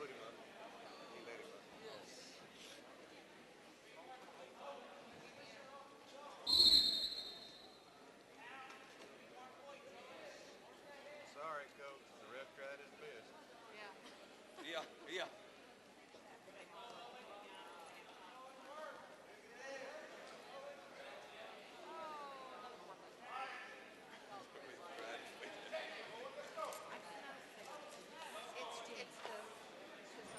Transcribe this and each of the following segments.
put him up. He let him up. Yes. Sorry, coach. The ref tried his best. Yeah. Yeah, yeah. Oh, that was worthless. Tried his best. It's the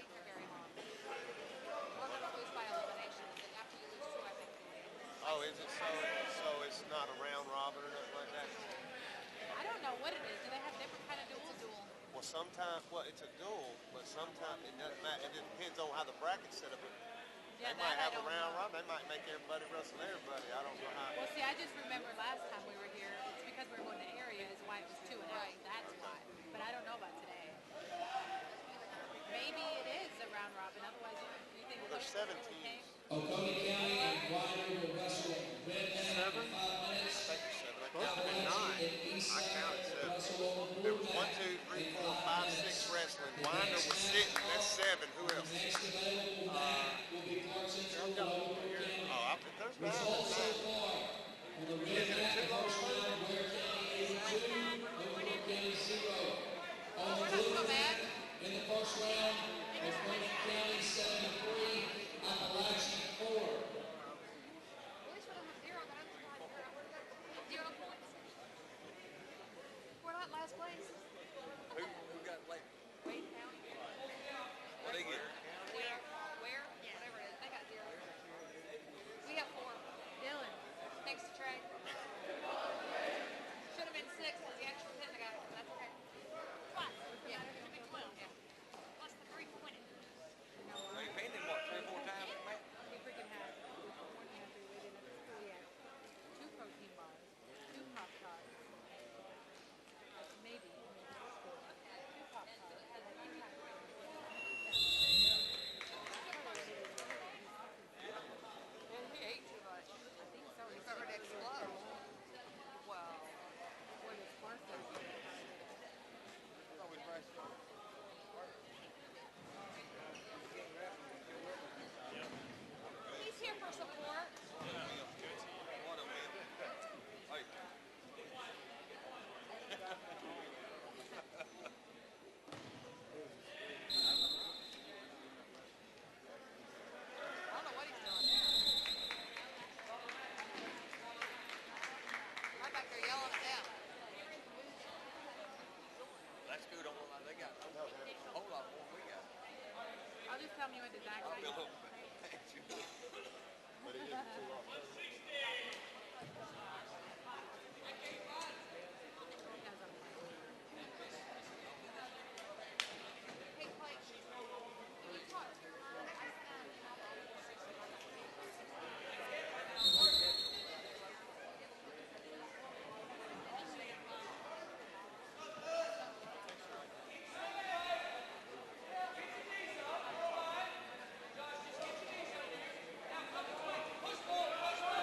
beats are Gary Hall. Or they don't lose by elimination. After you lose two, I think you win. Oh, is it so? So it's not a round robin or nothing like It's a that? duel. I don't know what it is. Do they have different kind of It's a duels? duel. Well, sometimes, well, it's a duel, but sometimes it doesn't matter. It depends on how the bracket's set up. Yeah, They might that I have a don't round know. robin. They might make everybody wrestle everybody. I don't know how. Well, see, I just remember last time we were here, it's because we were going to area is why it was 2-0. Right. That's why. But I don't know about today. Maybe it is a round robin. Otherwise, you think Well, there's Coach 7 really came? teams. Oconee County and Winder will wrestle red hat in 7? 5 I minutes. think it's 7. I counted at Appalachian 9. and East I Side counted will 7. wrestle over There blue was 1, mat 2, 3, in 4, 5 5, 6 minutes. wrestling. The Winder next was match sitting. That's off 7. Who on the else? next available mat will be Clark Here, I've Central got and them over Overbrook here. County. Oh, if there's 9, Results there's so 9. far on the red Is it a mat, the two-load first round, tournament? Ware County 82, Overbrook County 0. On Oh, the we're not blue so mat, bad. in the first round, Oconee County 73, Appalachian 4. At least we don't have 0, but I'm still at 0. 0 points. We're not last place. Who got late? Wayne County. What they get? Where? Where? Whatever it is. They got 0. We have 4. Dylan. Thanks to Trey. Should have been 6 because the extra 10 I got. That's okay. Plus. Yeah. Should have been 12. Yeah. Plus the 3 for winning. They paid him what, 3 or 4 times, man? We freaking had 2 protein bars, 2 Pop Tarts, maybe 2 Pop Tarts. Man, he ate too much. I think so. He's starting to explode. Well, What is Sparkle? Always nice. He's here for support. One of them. Hey, I don't know what he's doing. I'm back there yelling at them. that school don't look like they got a whole lot more than we got. I'll just tell me when to I'll exactly. be a little bit. But it is a two-load tournament. Hey, Clay, can you talk to your mom? I sent out an email to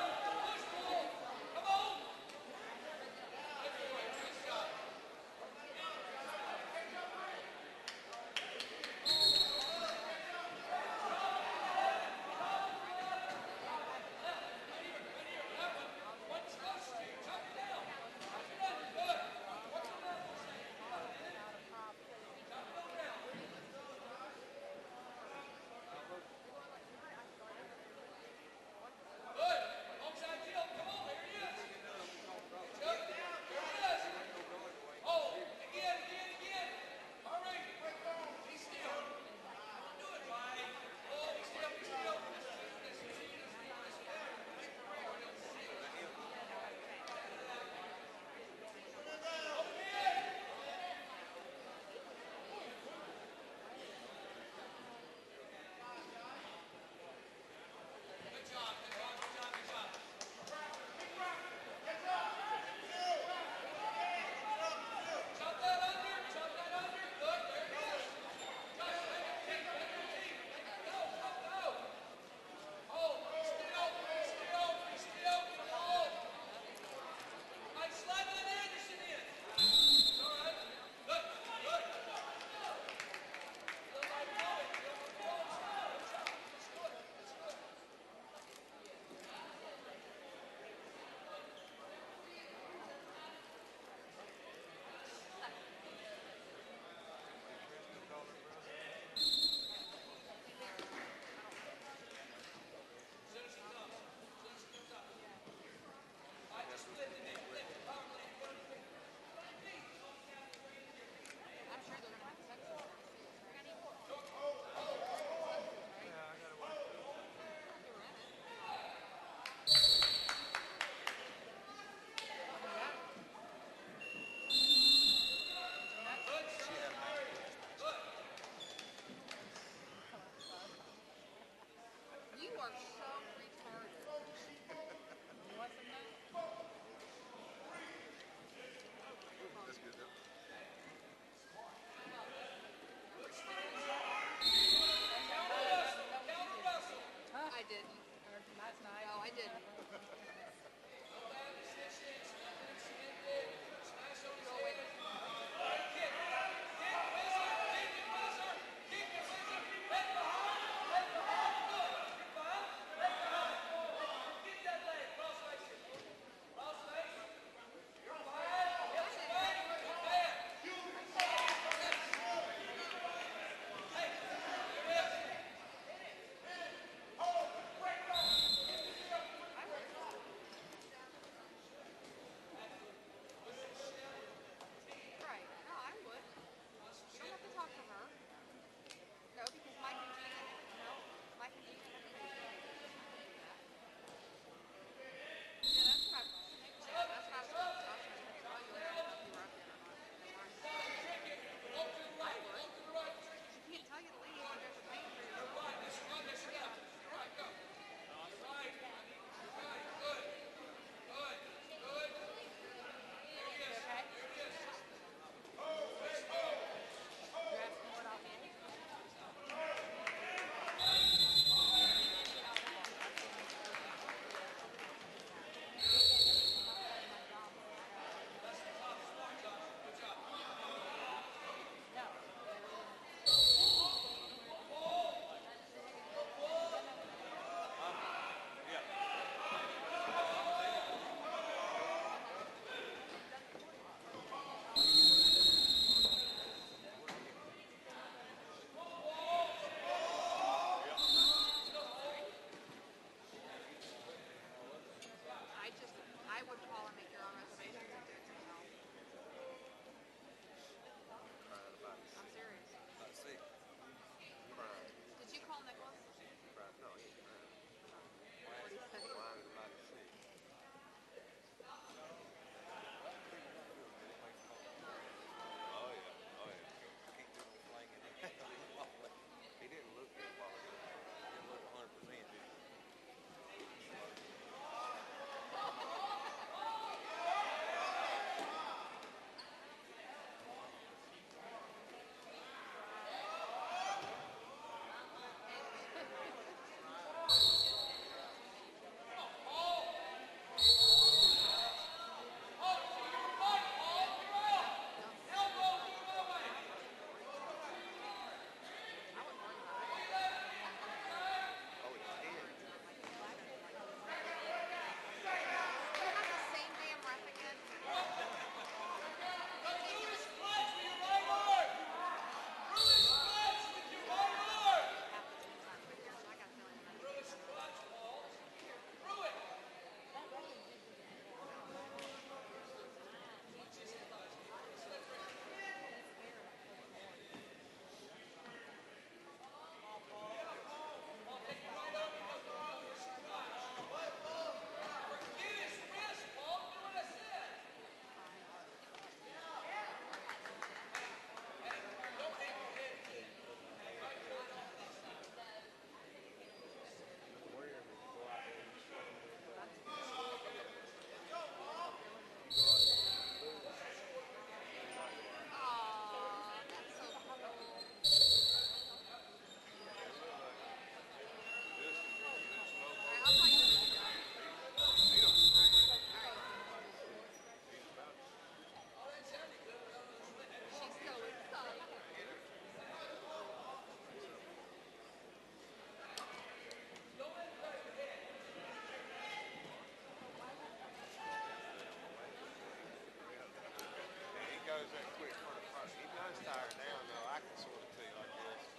does that quick for the first. He does tire down though. I can sort of tell like this.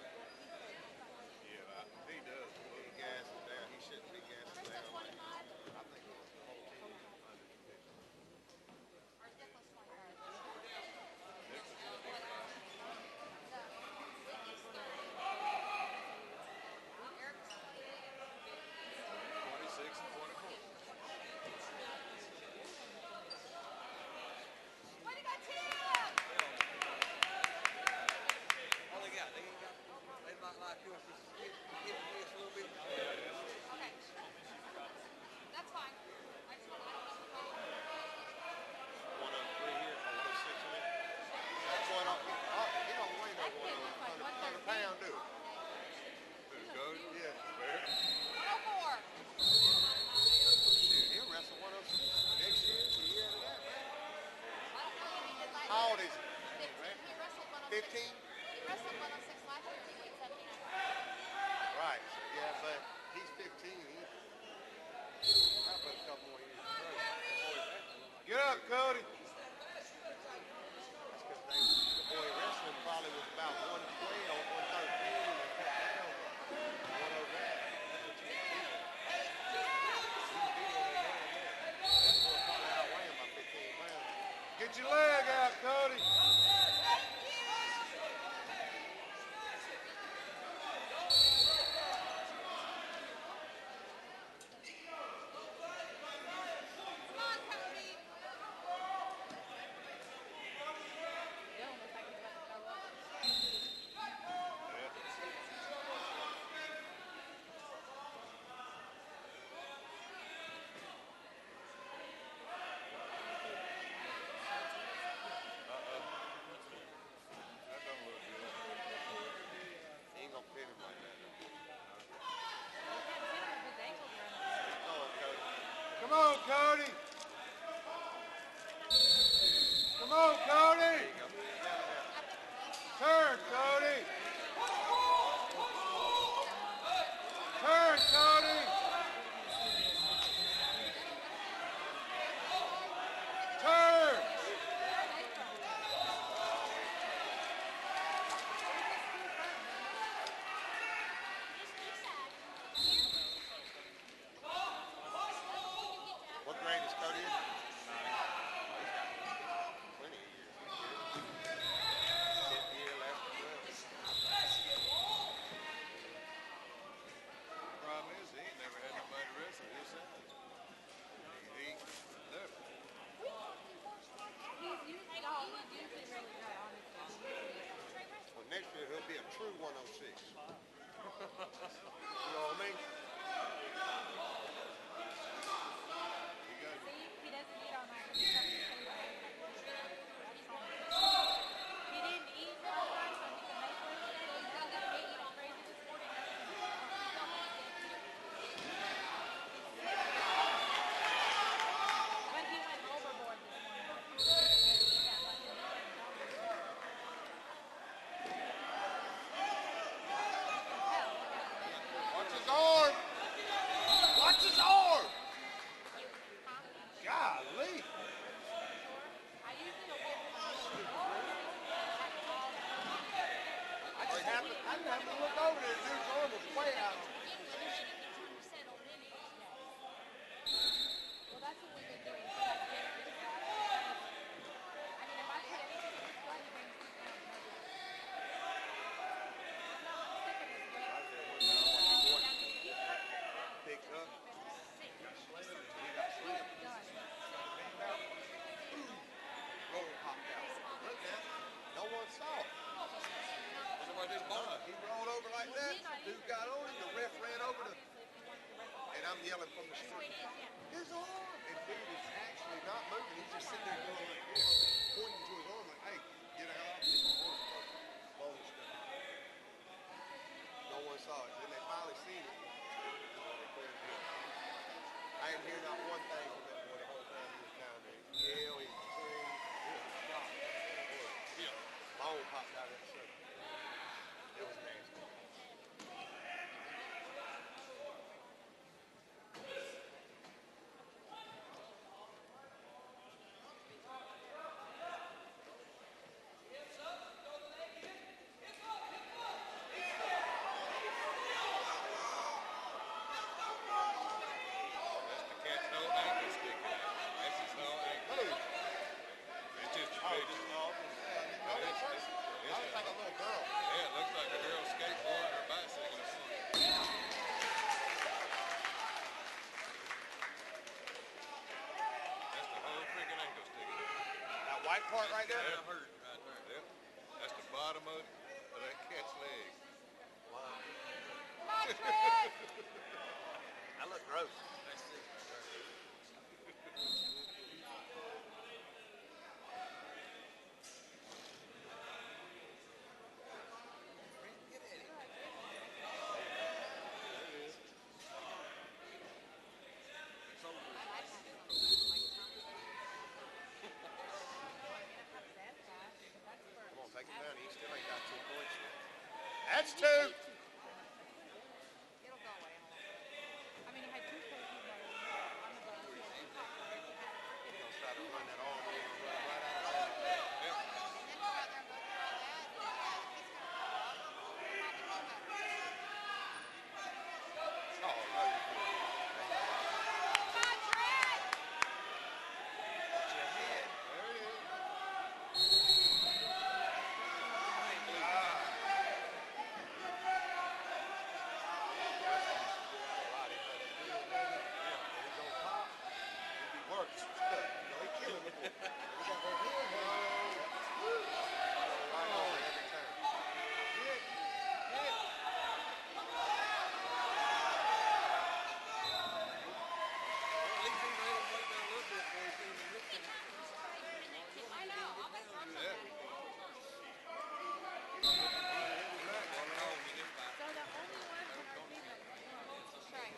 Yeah, he does. He gasses down. He shouldn't be gassing down like that. I think the whole team is under condition. All they got, they might like yours. Hit this a little bit. Okay. That's fine. I just want, I don't know the code. 103 here, or 106 in it. That's what he don't weigh no That kid looks like 100 113. pound, do it? Cody? Yeah, fair. 104. Shit, he'll wrestle 106 next year, the year after that, man. I don't know if he did last How old year. is he? 15. He wrestled 106. 15? He wrestled 106 last year. He weighed 79. Right. So, yeah, but he's 15. I'll put a couple more years. Get up, Cody. That's because the boy wrestling probably was about 112, 113, and they cut down 109. That's what you can do. That boy probably outweigh him by 15 pounds. Get your leg out, Cody. Come on, Cody. Dylan looks like he's about to throw up. That don't look good. He ain't gonna fit him like that. You can't fit him if his ankles are in it. Come on, Cody. Come on, Cody. Turn, Cody. Turn, Cody. Turn. What grade is Cody in? Plenty of years. 10th year, last 12. Problem is, he ain't never had nobody wrestle his size. He never. He's usually really good, honestly. Well, next year he'll be a true 106. You know what I mean? See, he doesn't eat all night. He didn't eat last night, so he can make it. So he's got that meat all crazy this morning. But he went overboard this morning. He didn't eat that much. Hell, look at him. Watch his arm. Watch his arm. Golly. I usually will give him a little I didn't have to look over there. Dude's arm was way out. Well, that's what we've been doing. So that's good. I mean, if I put anything in his blood, he brings it down. Picked up. Roll popped out. Look now. No one saw it. Somebody just bought it. He rolled over like that. Dude got on him. The ref ran over to. And I'm yelling from the street. His arm. And dude is actually not moving. He's just sitting there going like this, pointing to his arm like, hey, get the hell off me. My arm's bone stuff. No one saw it. Then they finally seen it. I didn't hear not one thing from that boy the whole time he was down there. He yelled, he screamed. He was shocked. My own popped out of that circle. It was nasty. just off. I know that person. I was like a little girl. Yeah, it looks like a girl skateboarding or bicycle or something. That's the whole freaking ankle sticking. That white part right there? That hurt right there. Yep. That's the bottom of that cat's leg. I look gross. That's it. Come on, take him down. He still ain't got 2 points yet. That's 2. It'll go away in a little bit. I mean, he had 2 coaches on the bus. He had 2 coaches. He's going to try to run that arm over and run right out of there. Then go out there and go through all that. And yeah, if he's going to fall up, it might be better. Oh, no, you couldn't. Watch your head. There it is. I know. I'll make fun of Yeah. that. So the only ones in our team that Right.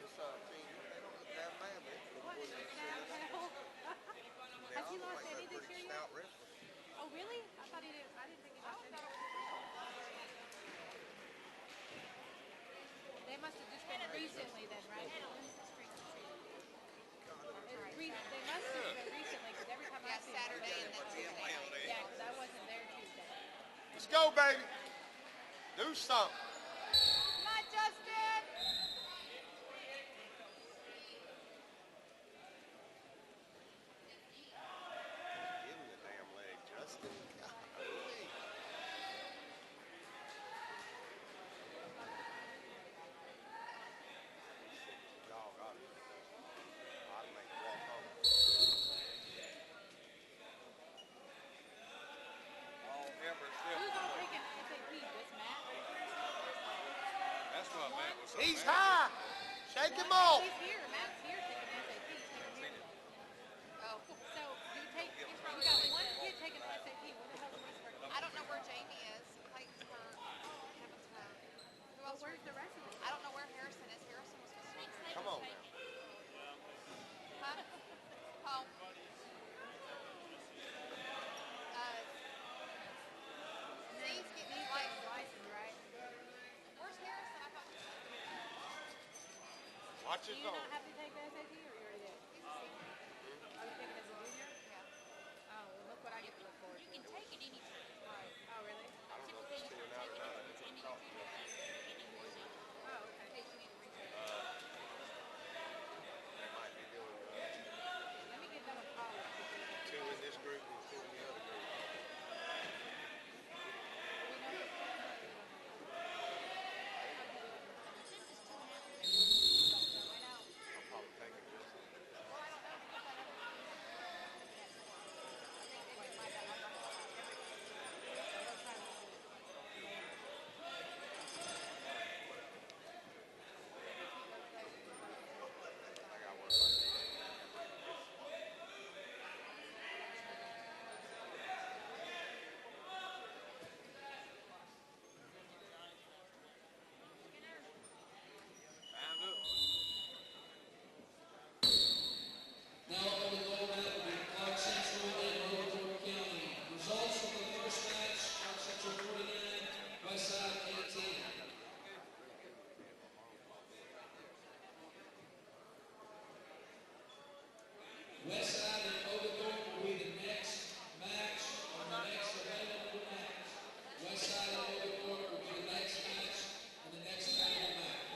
This team, they don't look that bad, man. what is that hell? Has he lost any this year yet? Oh really? I thought he did. I didn't think he lost any. They must have just been recently then, right? They must have been recently because every time I Yeah, see Saturday and then Tuesday night. yeah, because I wasn't there Tuesday. Let's go, baby. Do something. Come on, Justin! Give him the damn leg, Justin. Golly. Y'all got it. I'd make him walk home. All ever Who's all taking SAT? This Matt? That's why Matt was so He's mad. high. Shake him Well, off. he's here. Matt's here taking SAT. He's here. Oh, So you take, you got one kid taking the SAT. Where the hell's the rest of our I don't know where Jamie is. Clayton's hurt. Kevin's hurt. Who else? Where's the rest of them? I don't know where Harrison is. Harrison was supposed to be. Come on now. Huh? Home. Z's getting his license. License, right? Where's Harrison? I thought he was. Watch Do his you own. not have to take the SAT or you already did? He's a senior. Are you taking it as a junior? Yeah. Oh, well, look what I get to look forward to. You can take it anytime. Right. Oh, really? I don't know if it's still out or not. I didn't talk to him. Oh, okay. In case you need to retake. They might be doing Let me give them a call. 2 in this group and 2 in the other group. I'll probably take it just. Well, I don't know because I never I think they might have like a whole I got one like Time's up. Now on the goal mat will be Clark Central and Overport County. Results from the first match, Clark Central 49, Westside 18. Westside and Overthorpe will be the next match on the next available match. Westside and Overthorpe will be the next match on the next available match.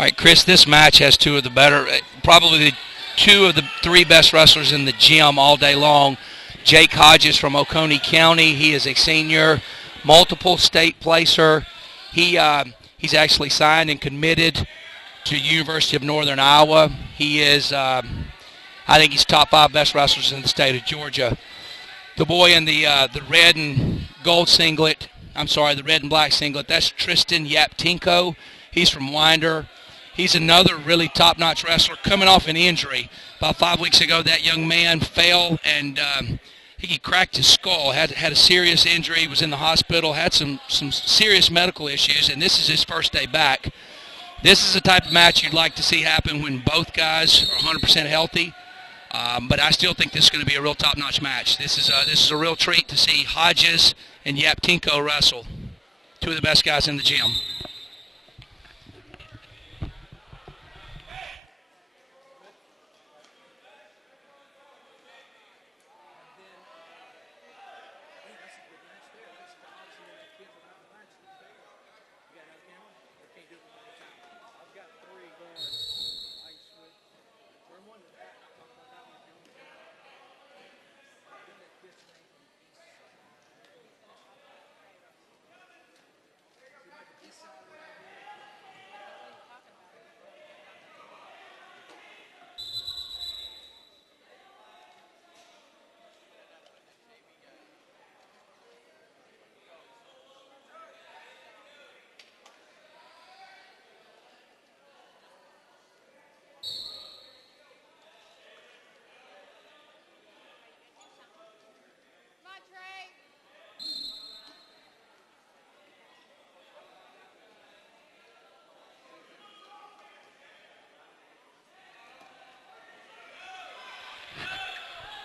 All right, Chris, this match has two of the better, probably two of the three best wrestlers in the gym all day long. Jake Hodges from Oconee County. He is a senior, multiple state placer. He's actually signed and committed to University of Northern Iowa. He is, I think he's top 5 best wrestlers in the state of Georgia. The boy in the red and gold singlet, the red and black singlet, that's Tristan Yaptinko. He's from Winder. He's another really top-notch wrestler coming off an injury. About 5 weeks ago, that young man fell and I think he cracked his skull, had a serious injury, was in the hospital, had some serious medical issues, and this is his first day back. This is the type of match you'd like to see happen when both guys are 100% healthy. But I still think this is going to be a real top-notch match. This is a real treat to see Hodges and Yaptinko wrestle, two of the best guys in the gym. Come on, Trey.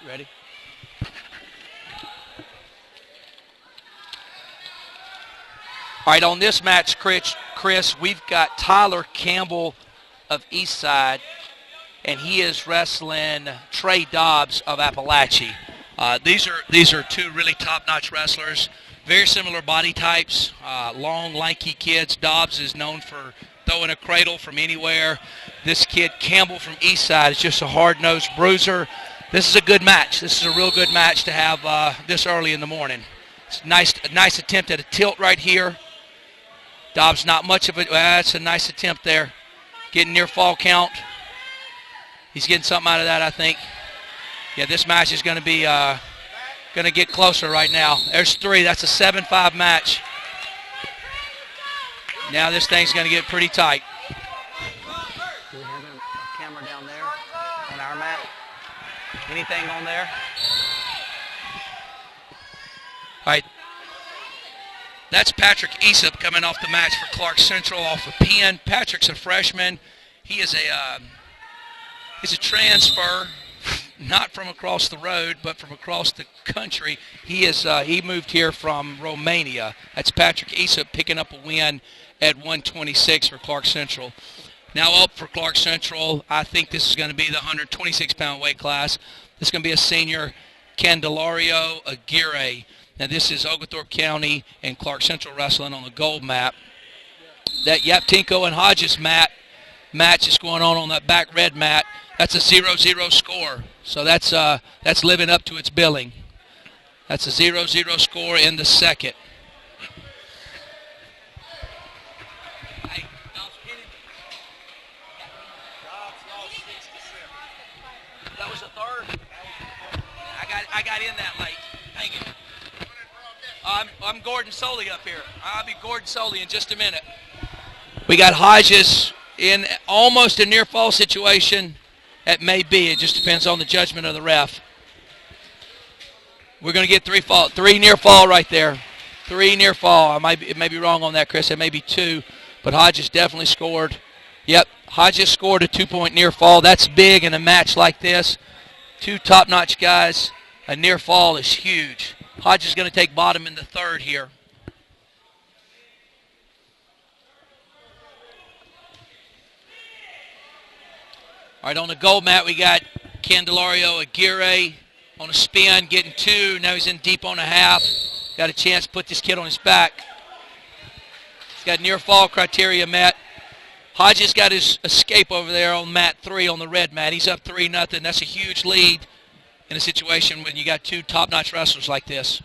Ready? All right, on this match, Chris, we've got Tyler Campbell of Eastside, and he is wrestling Trey Dobbs of Appalachia. These are two really top-notch wrestlers, very similar body types, long, lanky kids. Dobbs is known for throwing a cradle from anywhere. This kid, Campbell from Eastside, is just a hard-nosed bruiser. This is a good match. This is a real good match to have this early in the morning. It's a nice attempt at a tilt right here. Dobbs not much of it. That's a nice attempt there. Getting near fall count. He's getting something out of that, I think. Yeah, this match is going to be going to get closer right now. There's 3. That's a 7-5 match. Now this thing's going to get pretty tight. Do we have a camera down there on our map? Anything on there? All right. That's Patrick Esup coming off the match for Clark Central off a pin. Patrick's a freshman. He is he's a transfer, not from across the road, but from across the country. He moved here from Romania. That's Patrick Esup picking up a win at 126 for Clark Central. Now up for Clark Central, I think this is going to be the 126-pound weight class. This is going to be a senior, Candelario Aguirre. Now this is Oglethorpe County and Clark Central wrestling on the gold map. That Yaptinko and Hodges match is going on that back red mat. That's a 0-0 score. So that's living up to its billing. That's a 0-0 score in the second. That was the third. I got in that late. Dang it. I'm Gordon Soley up here. I'll be Gordon Soley in just a minute. We got Hodges in almost a near fall situation. It may be. It just depends on the judgment of the ref. We're going to get 3 near fall right there. 3 near fall. It may be wrong on that, Chris. It may be 2, but Hodges definitely scored. Yep, Hodges scored a 2-point near fall. That's big in a match like this. 2 top-notch guys. A near fall is huge. Hodges is going to take bottom in the third here. All right, on the gold mat, we got Candelario Aguirre on a spin, getting 2. Now he's in deep on a half. Got a chance to put this kid on his back. He's got near fall criteria met. Hodges got his escape over there on mat 3 on the red mat. He's up 3-0. That's a huge lead in a situation when you got two top-notch wrestlers like this.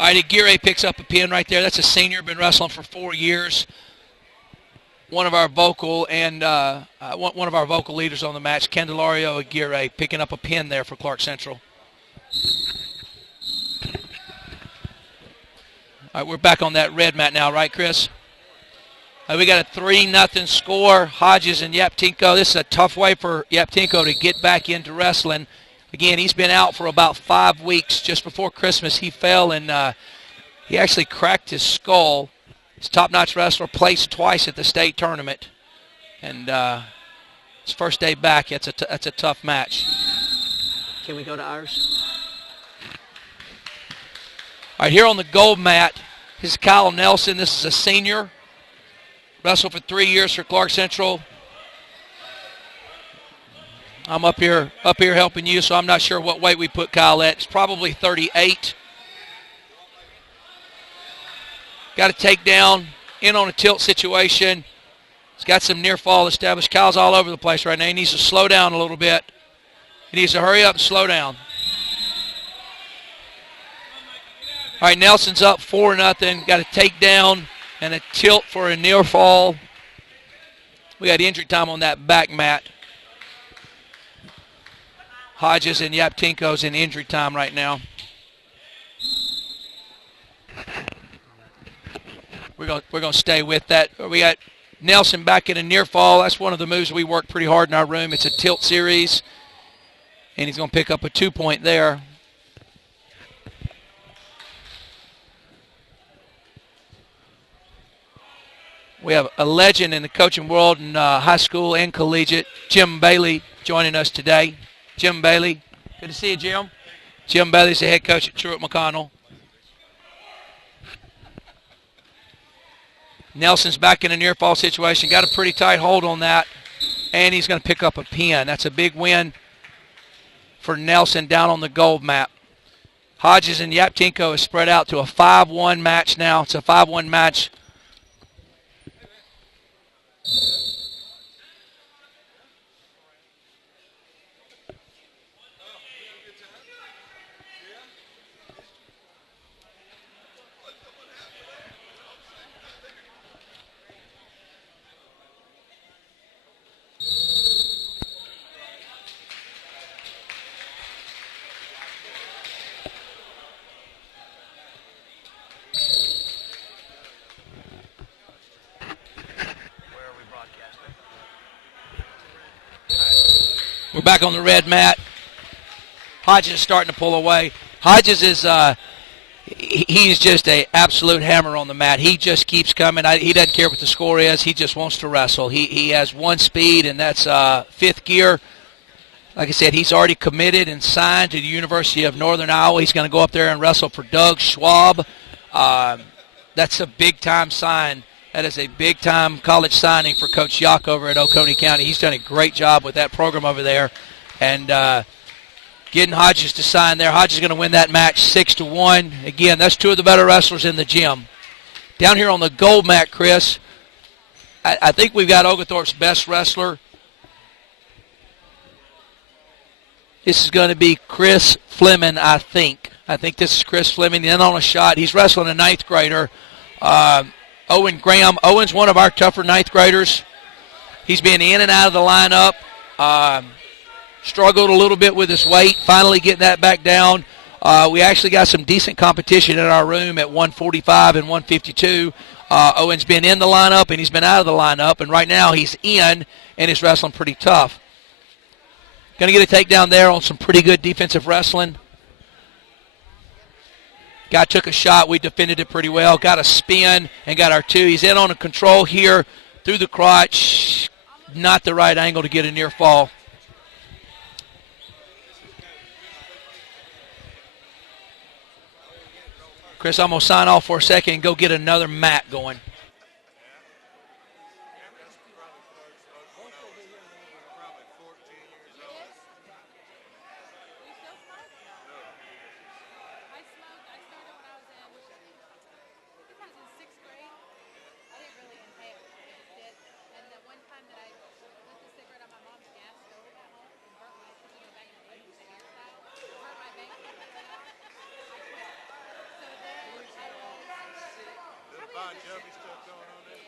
All right, Aguirre picks up a pin right there. That's a senior, been wrestling for 4 years. One of our vocal leaders on the match, Candelario Aguirre, picking up a pin there for Clark Central. All right, we're back on that red mat now, right, Chris? We got a 3-0 score. Hodges and Yaptinko. This is a tough way for Yaptinko to get back into wrestling. Again, he's been out for about 5 weeks. Just before Christmas, he fell and he actually cracked his skull. He's a top-notch wrestler, placed twice at the state tournament. And his first day back, that's a tough match. Can we go to ours? All right, here on the gold mat, this is Kyle Nelson. This is a senior. Wrestled for 3 years for Clark Central. I'm up here helping you, so I'm not sure what weight we put Kyle at. It's probably 38. Got a takedown, in on a tilt situation. He's got some near fall established. Kyle's all over the place right now. He needs to slow down a little bit. He needs to hurry up and slow down. All right, Nelson's up 4-0. Got a takedown and a tilt for a near fall. We got injury time on that back mat. Hodges and Yaptinko's in injury time right now. We're going to stay with that. We got Nelson back in a near fall. That's one of the moves we work pretty hard in our room. It's a tilt series, and he's going to pick up a 2-point there. We have a legend in the coaching world in high school and collegiate, Jim Bailey, joining us today. Jim Bailey, good to see you, Jim. Jim Bailey's the head coach at Truett McConnell. Nelson's back in a near fall situation. Got a pretty tight hold on that, and he's going to pick up a pin. That's a big win for Nelson down on the gold mat. Hodges and Yaptinko is spread out to a 5-1 match now. It's a 5-1 match. We're back on the red mat. Hodges is starting to pull away. Hodges is he's just an absolute hammer on the mat. He just keeps coming. He doesn't care what the score is. He just wants to wrestle. He has one speed, and that's fifth gear. Like I said, he's already committed and signed to the University of Northern Iowa. He's going to go up there and wrestle for Doug Schwab. That's a big-time sign. That is a big-time college signing for Coach Yock over at Oconee County. He's done a great job with that program over there. And getting Hodges to sign there. Hodges is going to win that match 6-1. Again, that's two of the better wrestlers in the gym. Down here on the gold mat, Chris, I think we've got Oglethorpe's best wrestler. This is going to be Chris Fleming, I think. I think this is Chris Fleming. In on a shot. He's wrestling a ninth grader. Owen Graham. Owen's one of our tougher ninth graders. He's been in and out of the lineup. Struggled a little bit with his weight. Finally getting that back down. We actually got some decent competition in our room at 145 and 152. Owen's been in the lineup and he's been out of the lineup. And right now he's in and he's wrestling pretty tough. Going to get a takedown there on some pretty good defensive wrestling. Guy took a shot. We defended it pretty well. Got a spin and got our two. He's in on a control here through the crotch. Not the right angle to get a near fall. Chris, I'm going to sign off for a second and go get another mat going. lot of chubby stuff going on there.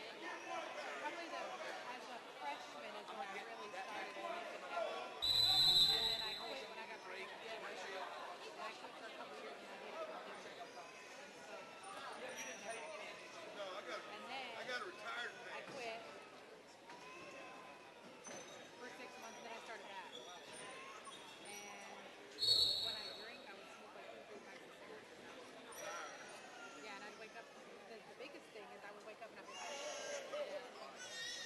Probably as a freshman is when I really started making heavy. And then I quit when I got to the gym. And I quit for a couple years and I did it from different. No, And then I got a retired I man. quit for 6 months, then I started back. And when I drink, I would smoke like 2 or 3 packs of cigarettes. Yeah, and I'd wake up. The biggest thing is I would wake up and I'd be like,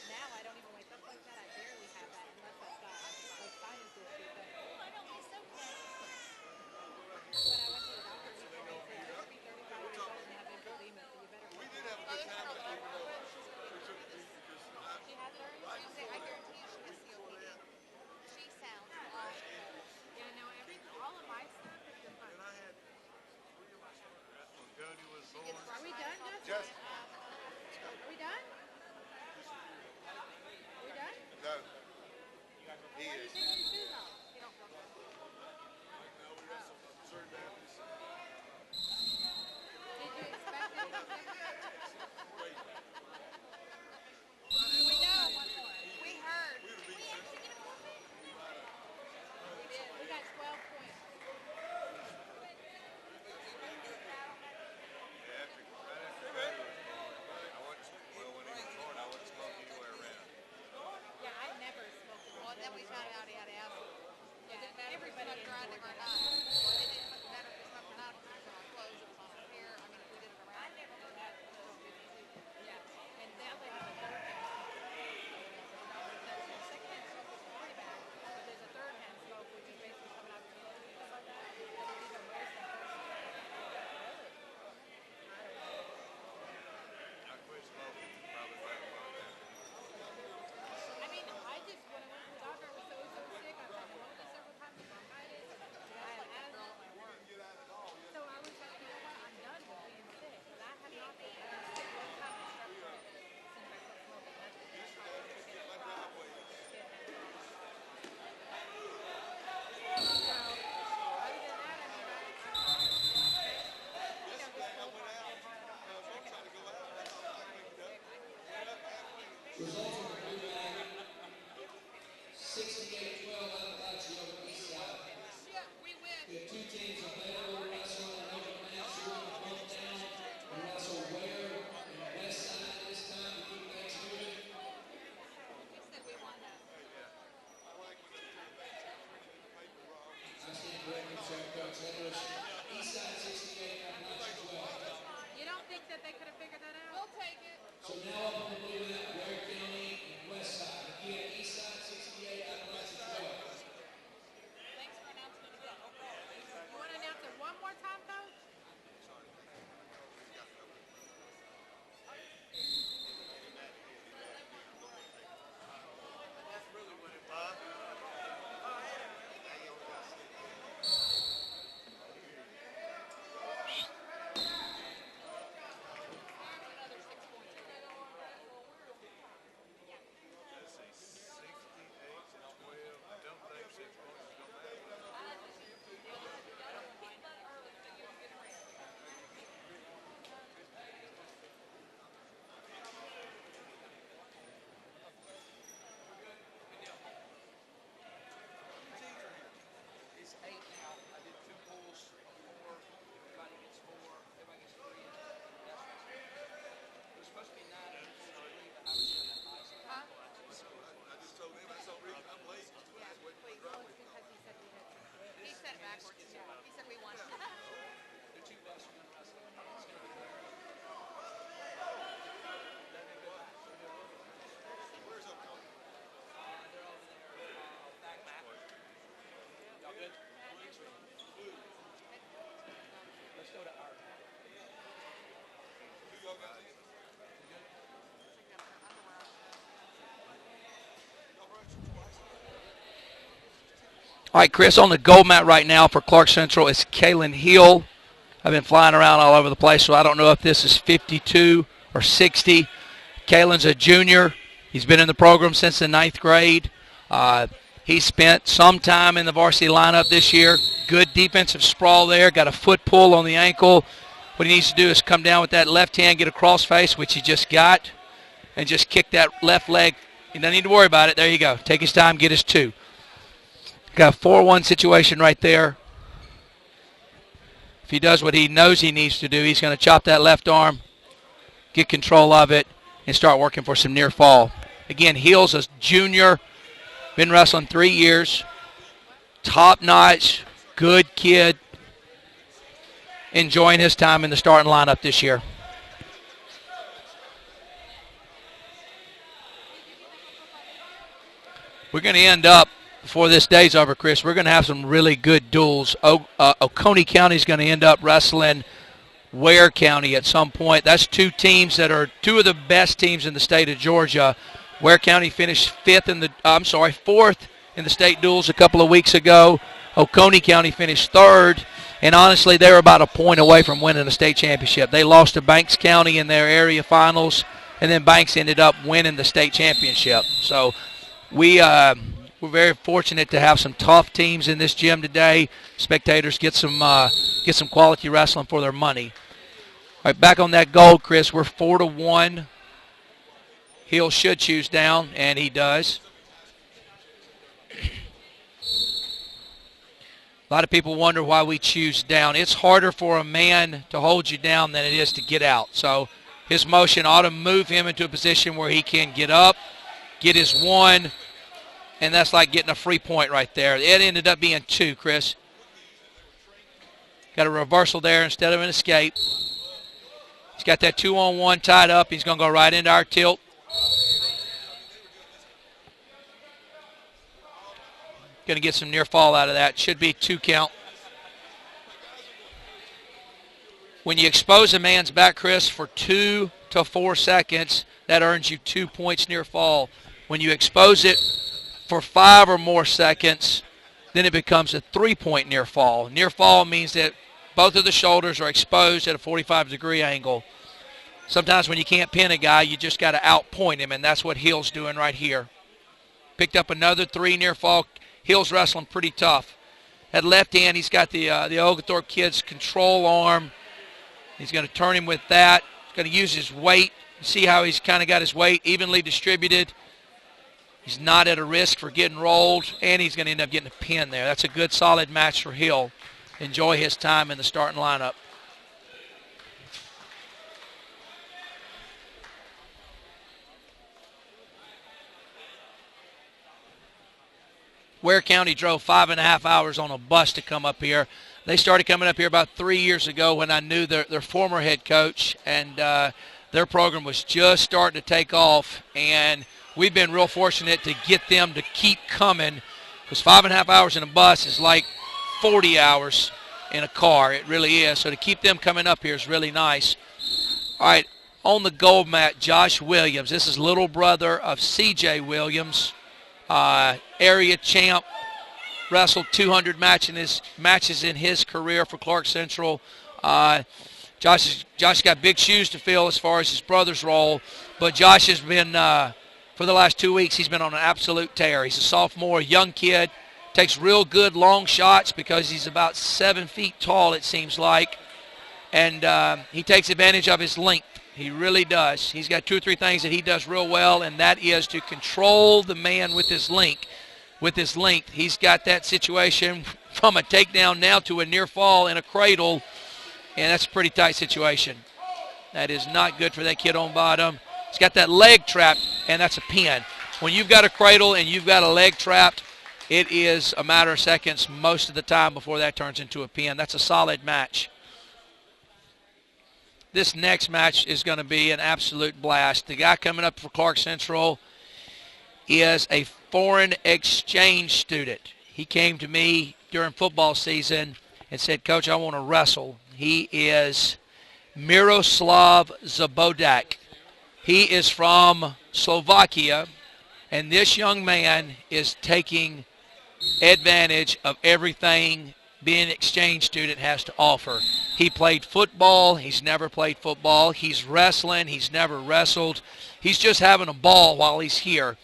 now I don't even wake up like that. I barely have that unless I've got like sinus issues. But when I went to the doctor, he told me, he said, you're 35 years old and have emphysema, so you better. We did have a good time, but even though we took the beat because She has it already? I guarantee you she has COPD. She sounds awful. Yeah, no, all of my stuff has been fine. And I had 3 of my children. When Cody was born. Are we done, Justin? just Are we done? Are we done? no. He Why are you is. taking your shoes off? You don't feel good. No, we got some absurd happens. Did you expect anything different? Wait, We know. We heard. we would be We did. We got 12 points. Right after Cody was born, I wasn't, well, when he was born, I wasn't smoking anywhere around. Yeah, I never smoked a Well, then we found out he had asthma. Yeah, It didn't matter if we everybody smoked around him or enjoyed not. Well, it didn't matter if we smoked or not because it was on our clothes, it was on our hair. I mean, if we did it around. I never heard that. Yeah, and now they have a third hand smoke. The second hand smoke is pretty bad, but there's a third hand smoke, which is basically coming out of your nose and stuff like that. That is even worse than first hand. I quit smoking probably about a month after. I mean, I just, when I went to the doctor, I was so sick. I've had pneumonia several times, bronchitis. I have asthma. So I was like, you know what? I'm done with being sick. Because I have not been sick one time with strep throat since I quit smoking. That's it. my driveway. So, other than that, I mean, Yesterday I went out. I'm trying to go out. I thought I picked it up. Went up halfway. Results from the blue bag, 68-12 Appalachia over Eastside. Yeah, we win. We have 2 teams available to wrestle in an open match. We're going to both down and wrestle Ware and Westside this time to keep things moving. We said we won that. I like when those two things are reading the paper wrong. I stand corrected, sir, Coach. That was Eastside 68, Appalachia 12. you don't think that they could have figured that out? We'll take it. So now up on the blue mat, Ware County and Westside. Again, Eastside 68, Appalachia 12. Thanks for announcing it again. You want to announce it one more time, Coach? Let's see, 68-12. I don't think 6 points is going to matter. It's 8 now. I did 2 pulls, 4. Everybody gets 4. Everybody gets 3. It was supposed to be 9. But I was in that ice. Huh? I just told him that's the only reason I'm late. I was waiting for the driveway. Because he said we had He said it backwards. He said we won. The 2 best are going to wrestle. It's going to be clear. Where's Oklahoma? They're over there. Back mat. Y'all good? Let's go to our mat. Who y'all got in? Y'all brought you twice. All right, Chris, on the gold mat right now for Clark Central is Kalen Hill. I've been flying around all over the place, so I don't know if this is 52 or 60. Kalen's a junior. He's been in the program since the 9th grade. He spent some time in the varsity lineup this year. Good defensive sprawl there. Got a foot pull on the ankle. What he needs to do is come down with that left hand, get a cross face, which he just got, and just kick that left leg. He doesn't need to worry about it. There you go. Take his time, get his 2. Got a 4-1 situation right there. If he does what he knows he needs to do, he's going to chop that left arm, get control of it, and start working for some near fall. Again, Hill's a junior, been wrestling 3 years, top-notch, good kid, enjoying his time in the starting lineup this year. We're going to end up, before this day's over, Chris, we're going to have some really good duels. Oconee County is going to end up wrestling Ware County at some point. That's 2 teams that are 2 of the best teams in the state of Georgia. Ware County finished 4th in the state duels a couple of weeks ago. Oconee County finished 3rd. And honestly, they were about a point away from winning the state championship. They lost to Banks County in their area finals, and then Banks ended up winning the state championship. So we're very fortunate to have some tough teams in this gym today. Spectators get some quality wrestling for their money. All right, back on that gold, Chris. We're 4-1. Hill should choose down, and he does. A lot of people wonder why we choose down. It's harder for a man to hold you down than it is to get out. So his motion ought to move him into a position where he can get up, get his 1, and that's like getting a free point right there. It ended up being 2, Chris. Got a reversal there instead of an escape. He's got that 2-on-1 tied up. He's going to go right into our tilt. Going to get some near fall out of that. Should be 2 count. When you expose a man's back, Chris, for 2 to 4 seconds, that earns you 2 points near fall. When you expose it for 5 or more seconds, then it becomes a 3-point near fall. Near fall means that both of the shoulders are exposed at a 45-degree angle. Sometimes when you can't pin a guy, you just got to outpoint him, and that's what Hill's doing right here. Picked up another 3 near fall. Hill's wrestling pretty tough. That left hand, he's got the Oglethorpe kid's control arm. He's going to turn him with that. He's going to use his weight. See how he's kind of got his weight evenly distributed. He's not at a risk for getting rolled, and he's going to end up getting a pin there. That's a good, solid match for Hill. Enjoy his time in the starting lineup. Ware County drove 5.5 hours on a bus to come up here. They started coming up here about 3 years ago when I knew their former head coach, and their program was just starting to take off. And we've been real fortunate to get them to keep coming, because 5.5 hours in a bus is like 40 hours in a car. It really is. So to keep them coming up here is really nice. All right, on the gold mat, Josh Williams. This is little brother of C.J. Williams. Area champ, wrestled 200 matches in his career for Clark Central. Josh got big shoes to fill as far as his brother's role, but Josh has been, for the last 2 weeks, he's been on an absolute tear. He's a sophomore, young kid, takes real good long shots because he's about 7 feet tall, it seems like, and he takes advantage of his length. He really does. He's got 2 or 3 things that he does real well, and that is to control the man with his length. He's got that situation from a takedown now to a near fall in a cradle, and that's a pretty tight situation. That is not good for that kid on bottom. He's got that leg trapped, and that's a pin. When you've got a cradle and you've got a leg trapped, it is a matter of seconds most of the time before that turns into a pin. That's a solid match. This next match is going to be an absolute blast. The guy coming up for Clark Central is a foreign exchange student. He came to me during football season and said, Coach, I want to wrestle. He is Miroslav Zabodak. He is from Slovakia, and this young man is taking advantage of everything being an exchange student has to offer. He played football. He's never played football. He's wrestling. He's never wrestled. He's just having a ball while he's here.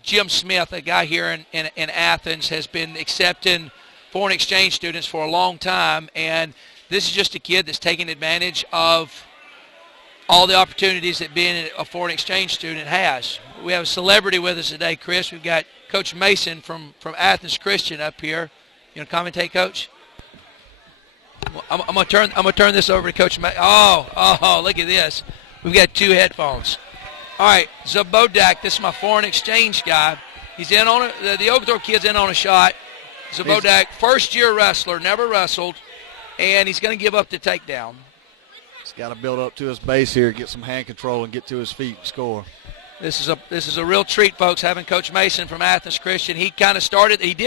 Jim Smith, a guy here in Athens, has been accepting foreign exchange students for a long time, and This is just a kid that's taking advantage of all the opportunities that being a foreign exchange student has. We have a celebrity with us today, Chris. We've got Coach Mason from Athens Christian up here. You want to commentate, Coach? I'm gonna turn this over to Coach Mason. Oh, look at this. We've got 2 headphones. All right, Zabodak, this is my foreign exchange guy. He's in on it. The Oglethorpe kid's in on a shot. Zabodak, first-year wrestler, never wrestled, and he's going to give up the takedown. He's got to build up to his base here, get some hand control, and get to his feet and score. This is a real treat, folks, having Coach Mason from Athens Christian. He did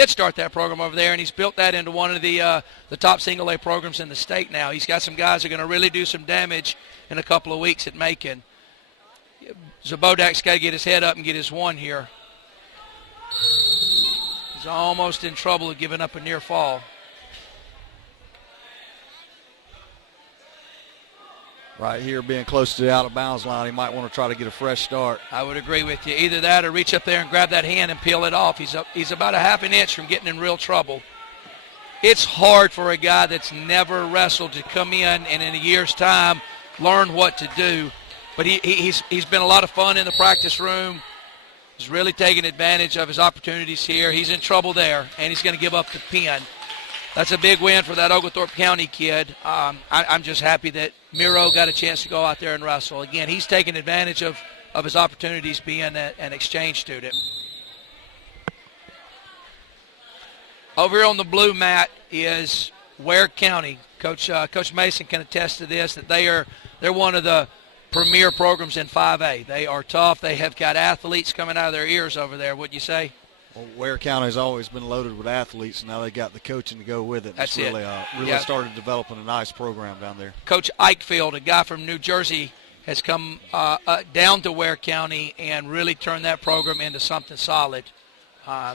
start that program over there, and he's built that into one of the top single-A programs in the state now. He's got some guys who are going to really do some damage in a couple of weeks at Macon. Zabodak's got to get his head up and get his one here. He's almost in trouble of giving up a near fall. Right here, being close to the out-of-bounds line, he might want to try to get a fresh start. I would agree with you. Either that or reach up there and grab that hand and peel it off. He's about a half an inch from getting in real trouble. It's hard for a guy that's never wrestled to come in and in a year's time learn what to do. But he's been a lot of fun in the practice room. He's really taking advantage of his opportunities here. He's in trouble there, and he's going to give up the pin. That's a big win for that Oglethorpe County kid. I'm just happy that Miro got a chance to go out there and wrestle. Again, he's taking advantage of his opportunities being an exchange student. Over here on the blue mat is Ware County. Coach Mason can attest to this, that they're one of the premier programs in 5A. They are tough. They have got athletes coming out of their ears over there, wouldn't you say? Well, Ware County has always been loaded with athletes, and now they got the coaching to go with it. That's really, it. Really started developing a nice program down there. Coach Eichfield, a guy from New Jersey, has come down to Ware County and really turned that program into something solid.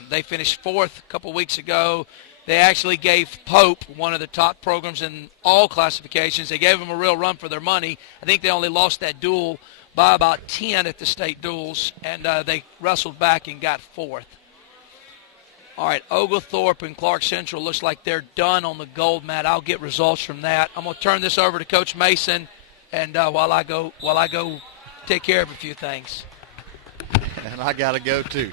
They finished 4th a couple weeks ago. They actually gave Pope, one of the top programs in all classifications, they gave them a real run for their money. I think they only lost that duel by about 10 at the state duels, and they wrestled back and got 4th. All right, Oglethorpe and Clark Central looks like they're done on the gold mat. I'll get results from that. I'm going to turn this over to Coach Mason, and while I go take care of a few things. And I got to go too.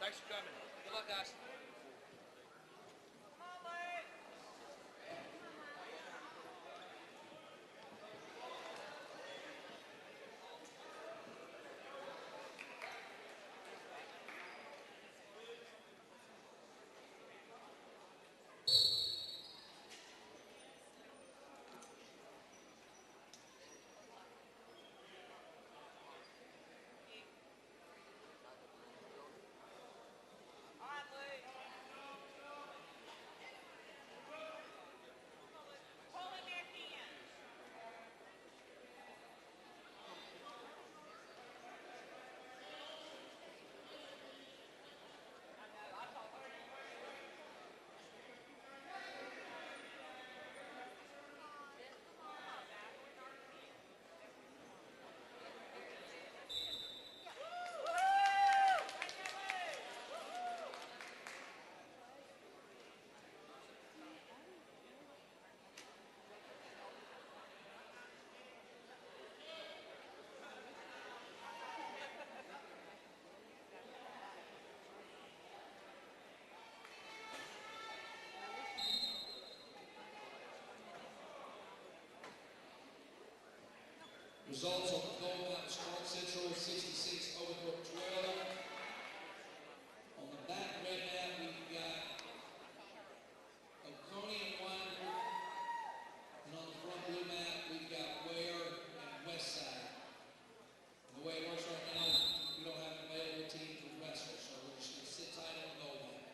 Thanks for coming. Good luck, guys. Results on the gold mat, Stark Central 66, Oglethorpe 12. On the back red mat, we've got Oconee and Winder. And on the front blue mat, we've got Ware and Westside. And the way it works right now, we don't have an available team to wrestle, so we're just going to sit tight on the gold mat.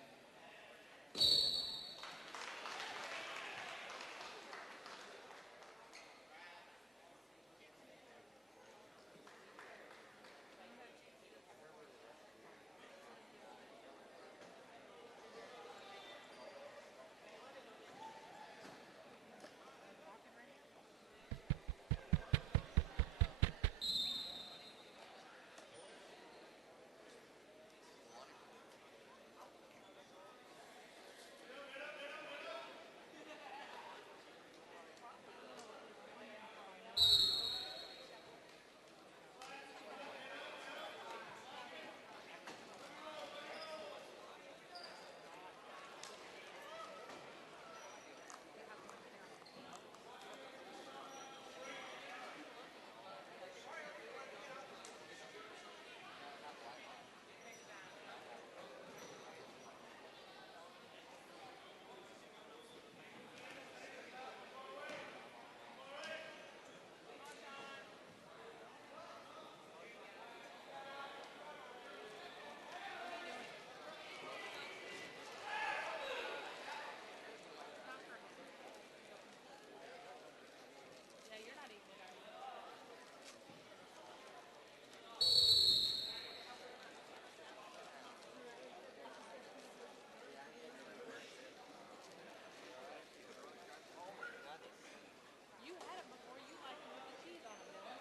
You had them before. You liked them with the cheese on them, Dylan.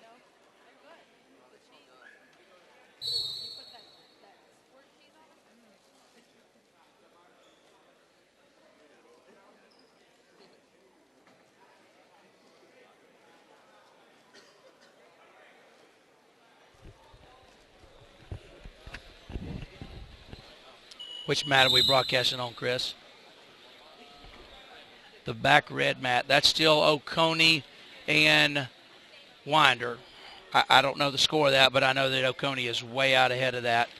No, they're good. The cheese. You put that squirt cheese on them? Which mat are we broadcasting on, Chris? The back red mat. That's still Oconee and Winder. I don't know the score of that, but I know that Oconee is way out ahead of that.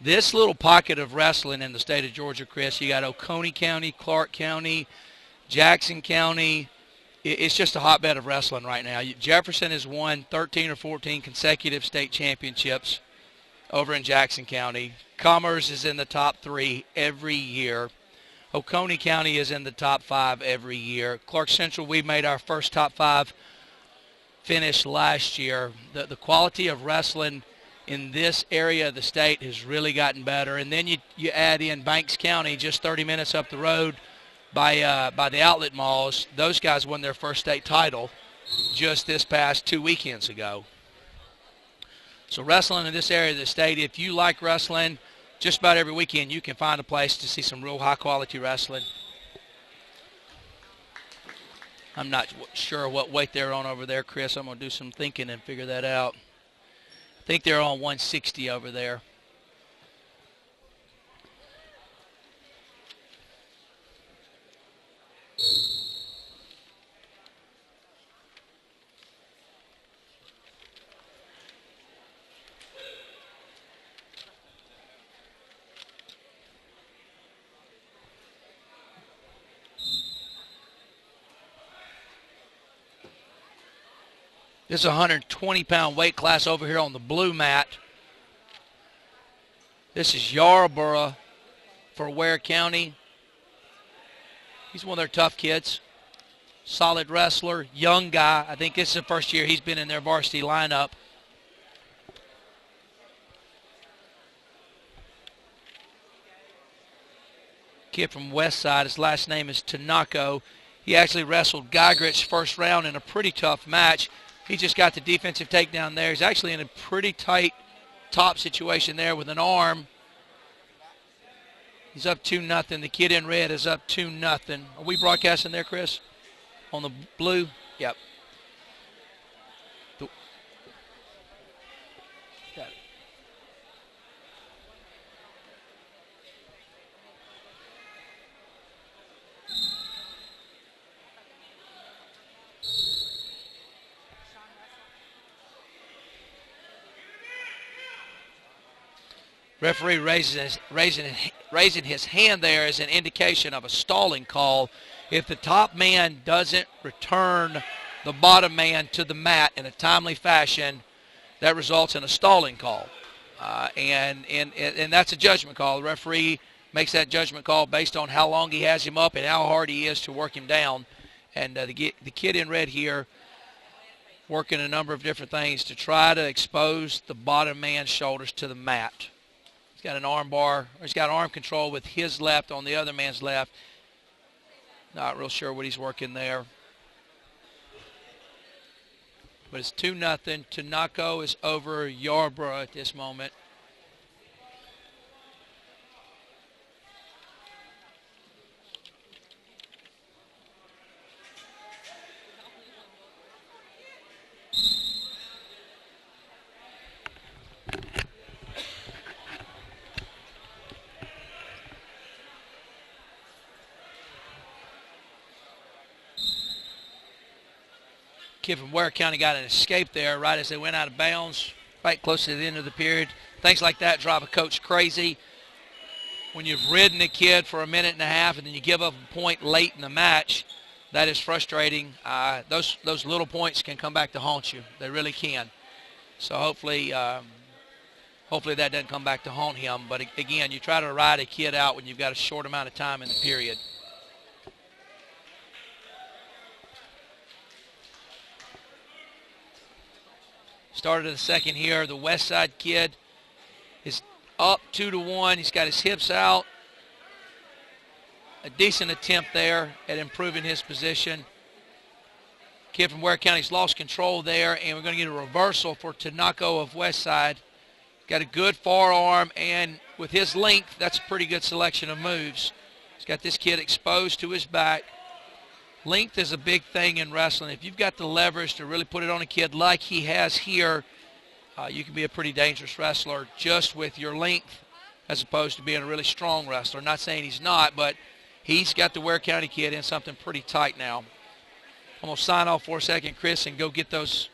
This little pocket of wrestling in the state of Georgia, Chris, you got Oconee County, Clark County, Jackson County. It's just a hotbed of wrestling right now. Jefferson has won 13 or 14 consecutive state championships over in Jackson County. Commerce is in the top 3 every year. Oconee County is in the top 5 every year. Clark Central, we made our first top 5 finish last year. The quality of wrestling in this area of the state has really gotten better. And then you add in Banks County, just 30 minutes up the road by the outlet malls. Those guys won their first state title just this past 2 weekends ago. So wrestling in this area of the state, if you like wrestling, just about every weekend you can find a place to see some real high-quality wrestling. I'm not sure what weight they're on over there, Chris. I'm going to do some thinking and figure that out. I think they're on 160 over there. This is a 120-pound weight class over here on the blue mat. This is Yarborough for Ware County. He's one of their tough kids. Solid wrestler, young guy. I think this is the first year he's been in their varsity lineup. Kid from West Side, his last name is Tanako. He actually wrestled Geigerich first round in a pretty tough match. He just got the defensive takedown there. He's actually in a pretty tight top situation there with an arm. He's up 2-0. The kid in red is up 2-0. Are we broadcasting there, Chris? On the blue? Yep. Got it. Referee raising his hand there is an indication of a stalling call. If the top man doesn't return the bottom man to the mat in a timely fashion, that results in a stalling call. And that's a judgment call. The referee makes that judgment call based on how long he has him up and how hard he is to work him down. And the kid in red here working a number of different things to try to expose the bottom man's shoulders to the mat. He's got an arm bar, or he's got arm control with his left on the other man's left. Not real sure what he's working there. But it's 2-0. Tanako is over Yarborough at this moment. Kid from Ware County got an escape there right as they went out of bounds, right close to the end of the period. Things like that drive a coach crazy. When you've ridden a kid for a minute and a half and then you give up a point late in the match, that is frustrating. Those little points can come back to haunt you. They really can. So hopefully that doesn't come back to haunt him. But again, you try to ride a kid out when you've got a short amount of time in the period. Started of the second here. The West Side kid is up 2-1. He's got his hips out. A decent attempt there at improving his position. Kid from Ware County's lost control there, and we're going to get a reversal for Tanako of West Side. Got a good forearm, and with his length, that's a pretty good selection of moves. He's got this kid exposed to his back. Length is a big thing in wrestling. If you've got the leverage to really put it on a kid like he has here, you can be a pretty dangerous wrestler just with your length as opposed to being a really strong wrestler. Not saying he's not, but he's got the Ware County kid in something pretty tight now. I'm going to sign off for a second, Chris, and go get those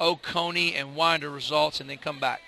Oconee and Winder results and then come back.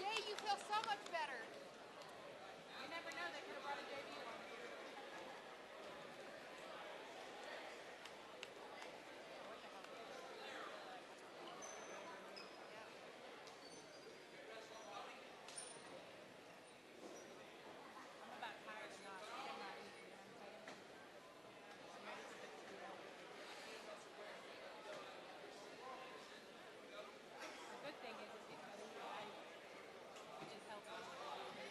Yay, you feel so much better. You never know, they could have brought a JV along. I'm about tired or not. I'm not easy, you know what I'm saying? I'm ready to fix it up. The good thing is because I just help me.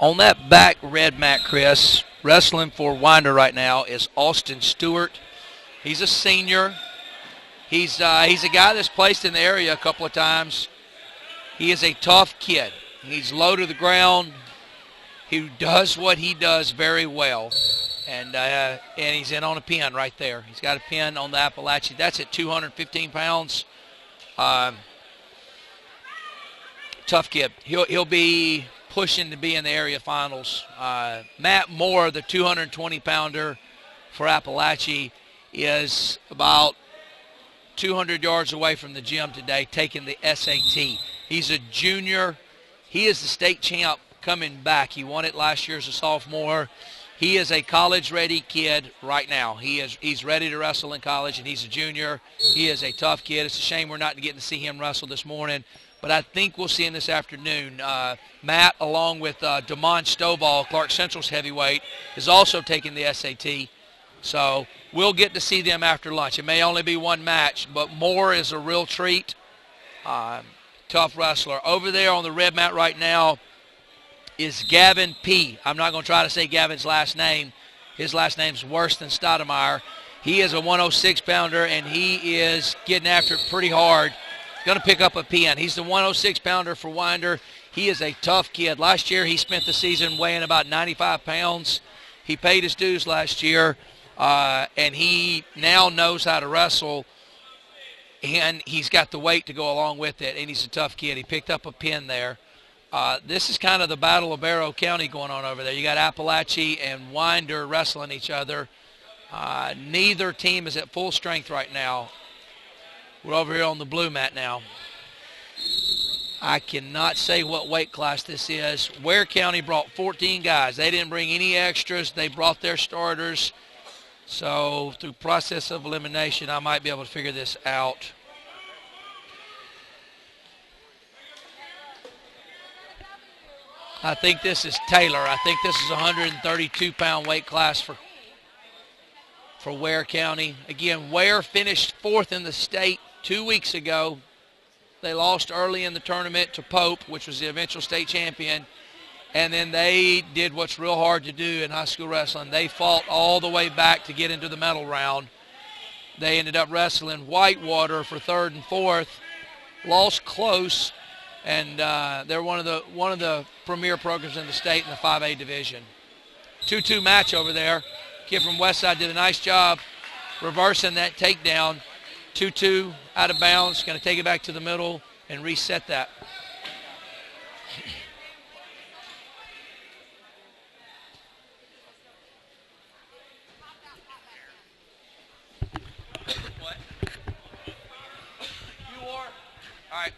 On that back red mat, Chris, wrestling for Winder right now is Austin Stewart. He's a senior. He's a guy that's placed in the area a couple of times. He is a tough kid. He's low to the ground. He does what he does very well. And he's in on a pin right there. He's got a pin on the Appalachia. That's at 215 pounds. Tough kid. He'll be pushing to be in the area finals. Matt Moore, the 220-pounder for Appalachia, is about 200 yards away from the gym today taking the SAT. He's a junior. He is the state champ coming back. He won it last year as a sophomore. He is a college-ready kid right now. He's ready to wrestle in college, and he's a junior. He is a tough kid. It's a shame we're not getting to see him wrestle this morning, but I think we'll see him this afternoon. Matt, along with Damon Stovall, Clark Central's heavyweight, is also taking the SAT. So we'll get to see them after lunch. It may only be one match, but Moore is a real treat. Tough wrestler. Over there on the red mat right now is Gavin P. I'm not going to try to say Gavin's last name. His last name's worse than Stoudemire. He is a 106-pounder, and he is getting after it pretty hard. Going to pick up a pin. He's the 106-pounder for Winder. He is a tough kid. Last year he spent the season weighing about 95 pounds. He paid his dues last year, and he now knows how to wrestle, and he's got the weight to go along with it, and he's a tough kid. He picked up a pin there. This is kind of the Battle of Barrow County going on over there. You got Appalachia and Winder wrestling each other. Neither team is at full strength right now. We're over here on the blue mat now. I cannot say what weight class this is. Ware County brought 14 guys. They didn't bring any extras. They brought their starters. So through process of elimination, I might be able to figure this out. I think this is Taylor. I think this is a 132-pound weight class for Ware County. Again, Ware finished 4th in the state 2 weeks ago. They lost early in the tournament to Pope, which was the eventual state champion. And then they did what's real hard to do in high school wrestling. They fought all the way back to get into the medal round. They ended up wrestling Whitewater for 3rd and 4th, lost close, and they're one of the premier programs in the state in the 5A division. 2-2 match over there. Kid from Westside did a nice job reversing that takedown. 2-2 out of bounds. Going to take it back to the middle and reset that. What? You are? All right.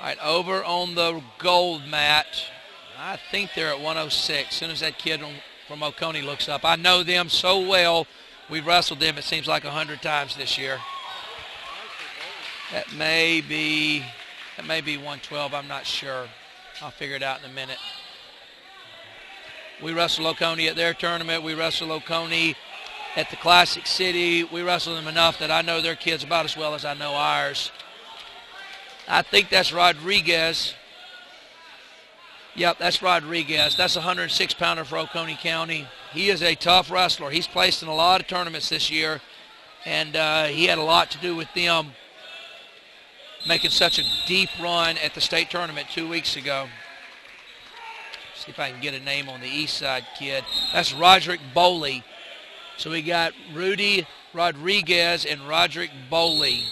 All right, over on the gold mat, I think they're at 106. As soon as that kid from Oconee looks up. I know them so well. We've wrestled them, it seems like 100 times this year. That may be 112. I'm not sure. I'll figure it out in a minute. We wrestle Oconee at their tournament. We wrestle Oconee at the Classic City. We wrestle them enough that I know their kids about as well as I know ours. I think that's Rodriguez. Yep, that's Rodriguez. That's a 106-pounder for Oconee County. He is a tough wrestler. He's placed in a lot of tournaments this year, and he had a lot to do with them making such a deep run at the state tournament 2 weeks ago. See if I can get a name on the east side kid. That's Roderick Boley. So we got Rudy Rodriguez and Roderick Boley.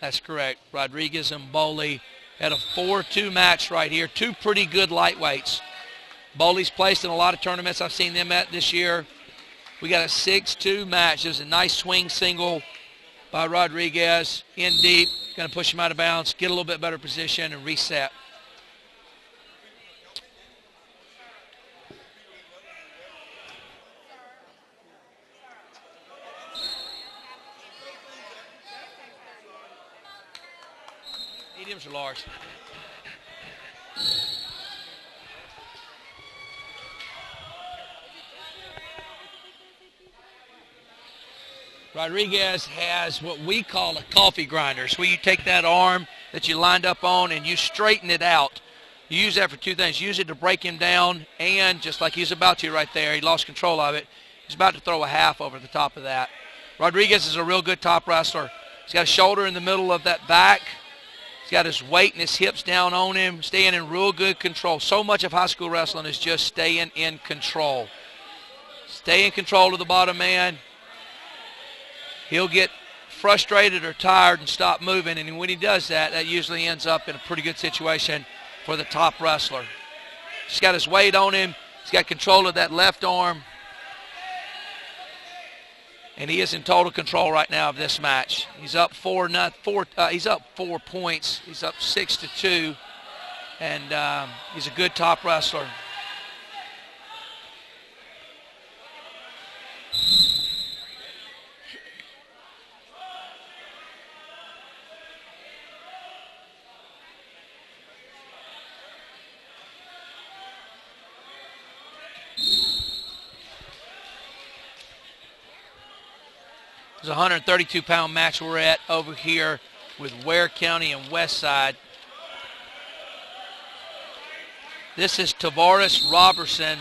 That's correct. Rodriguez and Boley had a 4-2 match right here. Two pretty good lightweights. Boley's placed in a lot of tournaments I've seen them at this year. We got a 6-2 match. There's a nice swing single by Rodriguez. In deep. Going to push him out of bounds, get a little bit better position, and reset. Mediums or large? Rodriguez has what we call a coffee grinder. So you take that arm that you lined up on and you straighten it out. You use that for two things. Use it to break him down, and just like he's about to right there, he lost control of it. He's about to throw a half over the top of that. Rodriguez is a real good top wrestler. He's got a shoulder in the middle of that back. He's got his weight and his hips down on him, staying in real good control. So much of high school wrestling is just staying in control. Stay in control of the bottom man. He'll get frustrated or tired and stop moving, and when he does that, that usually ends up in a pretty good situation for the top wrestler. He's got his weight on him. He's got control of that left arm. And he is in total control right now of this match. He's up he's up 4 points. He's up 6-2, and he's a good top wrestler. It's a 132-pound match we're at over here with Ware County and Westside. This is Tavares Robertson.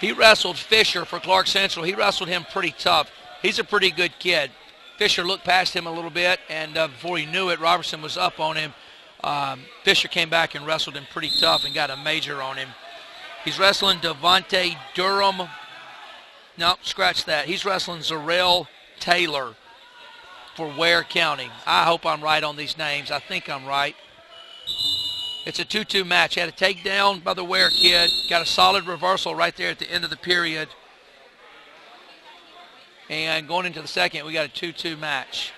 He wrestled Fisher for Clark Central. He wrestled him pretty tough. He's a pretty good kid. Fisher looked past him a little bit, and before he knew it, Robertson was up on him. Fisher came back and wrestled him pretty tough and got a major on him. He's wrestling Devontae Durham. No, scratch that. He's wrestling Zarell Taylor for Ware County. I hope I'm right on these names. I think I'm right. It's a 2-2 match. Had a takedown by the Ware kid. Got a solid reversal right there at the end of the period. And going into the second, we got a 2-2 match.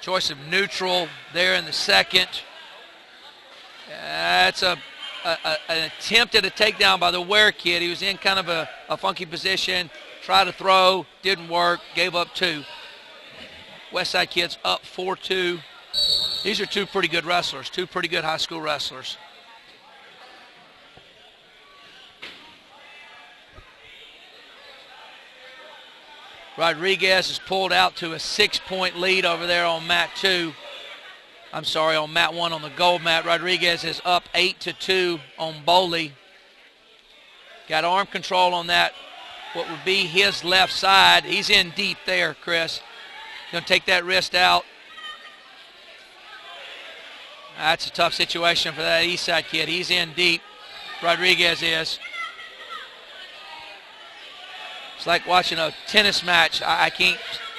Choice of neutral there in the second. That's an attempt at a takedown by the Ware kid. He was in kind of a funky position. Tried to throw, didn't work, gave up 2. Westside kids up 4-2. These are 2 pretty good wrestlers, 2 pretty good high school wrestlers. Rodriguez is pulled out to a 6-point lead over there on mat 2. I'm sorry, on mat 1 on the gold mat. Rodriguez is up 8-2 on Boley. Got arm control on that, what would be his left side. He's in deep there, Chris. Going to take that wrist out. That's a tough situation for that east side kid. He's in deep. Rodriguez is. It's like watching a tennis match. I can't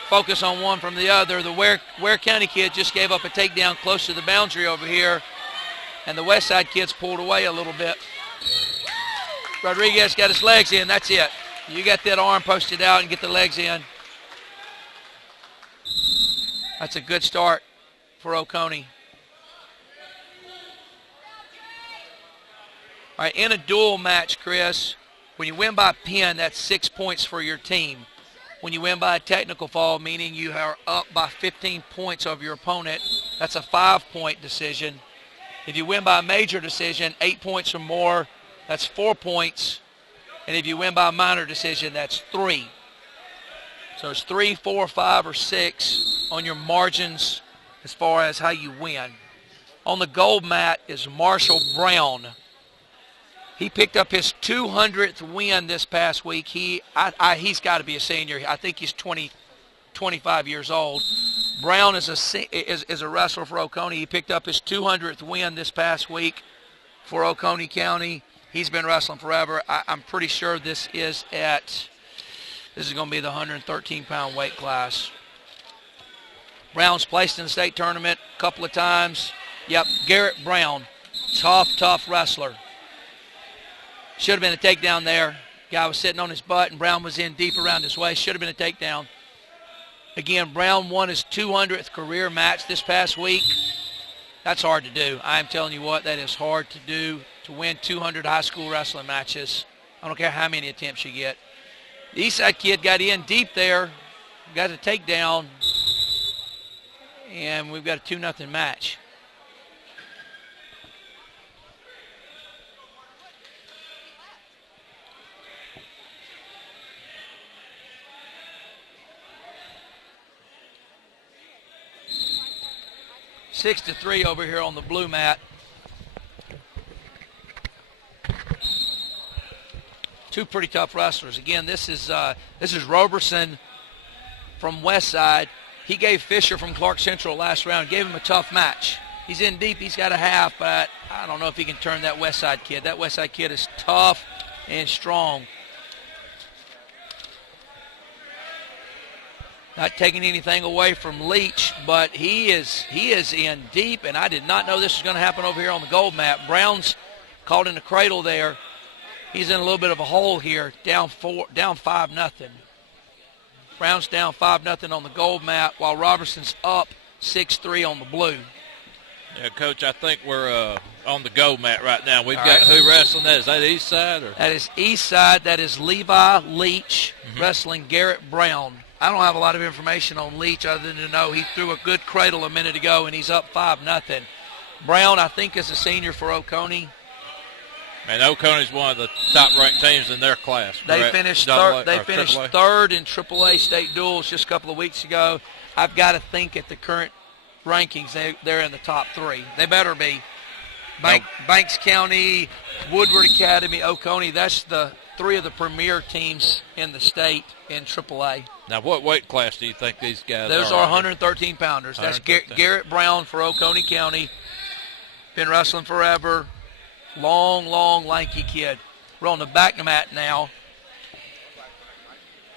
focus on one from the other. The Ware County kid just gave up a takedown close to the boundary over here, and the West Side kids pulled away a little bit. Rodriguez got his legs in. That's it. You got that arm posted out and get the legs in. That's a good start for Oconee. All right, in a duel match, Chris, when you win by pin, that's 6 points for your team. When you win by a technical fall, meaning you are up by 15 points of your opponent, that's a 5-point decision. If you win by a major decision, 8 points or more, that's 4 points. And if you win by a minor decision, that's 3. So it's 3, 4, 5, or 6 on your margins as far as how you win. On the gold mat is Marshall Brown. He picked up his 200th win this past week. He's got to be a senior. I think he's 25 years old. Brown is a wrestler for Oconee. He picked up his 200th win this past week for Oconee County. He's been wrestling forever. I'm pretty sure this is going to be the 113-pound weight class. Brown's placed in the state tournament a couple of times. Yep, Garrett Brown, tough wrestler. Should have been a takedown there. Guy was sitting on his butt, and Brown was in deep around his waist. Should have been a takedown. Again, Brown won his 200th career match this past week. That's hard to do. I'm telling you what, that is hard to do, to win 200 high school wrestling matches. I don't care how many attempts you get. The Eastside kid got in deep there, got a takedown, and we've got a 2-0 match. Six to 3 over here on the blue mat. Two pretty tough wrestlers. Again, this is Roberson from Westside. He gave Fisher from Clark Central last round, gave him a tough match. He's in deep, he's got a half, but I don't know if he can turn that Westside kid. That Westside kid is tough and strong. Not taking anything away from Leach, but he is in deep, and I did not know this was going to happen over here on the gold mat. Brown's caught in the cradle there. He's in a little bit of a hole here, down 5-0. Brown's down 5-0 on the gold mat, while Robertson's up 6-3 on the blue. Yeah, Coach, I think we're on the gold mat right now. We've got who wrestling that? Is that east side? Or? That is east side. That is Levi Leach wrestling Garrett Brown. I don't have a lot of information on Leach other than to know he threw a good cradle a minute ago, and he's up 5-0. Brown, I think, is a senior for Oconee. And Oconee's one of the top-ranked teams in their class. They correct? finished Double A- they or finished Triple A? third in AAA state duels just a couple of weeks ago. I've got to think at the current rankings they're in the top 3. They better be. Banks County, Woodward Academy, Oconee. That's the 3 of the premier teams in the state in AAA. Now, what weight class do you think these guys Those are 113 pounders. That's 113. Garrett Brown for Oconee County. Been wrestling forever. Long, lanky kid. We're on the back mat now.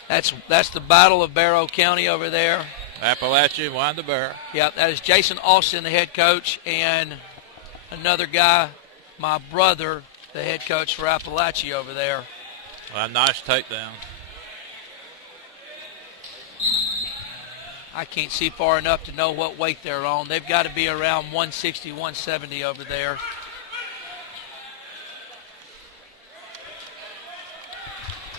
That's the Battle of Barrow County over there. Appalachia and Winder-Barrow. Yep, that is Jason Austin, the head coach, and another guy, my brother, the head coach for Appalachia over there. A nice takedown. I can't see far enough to know what weight they're on. They've got to be around 160, 170 over there.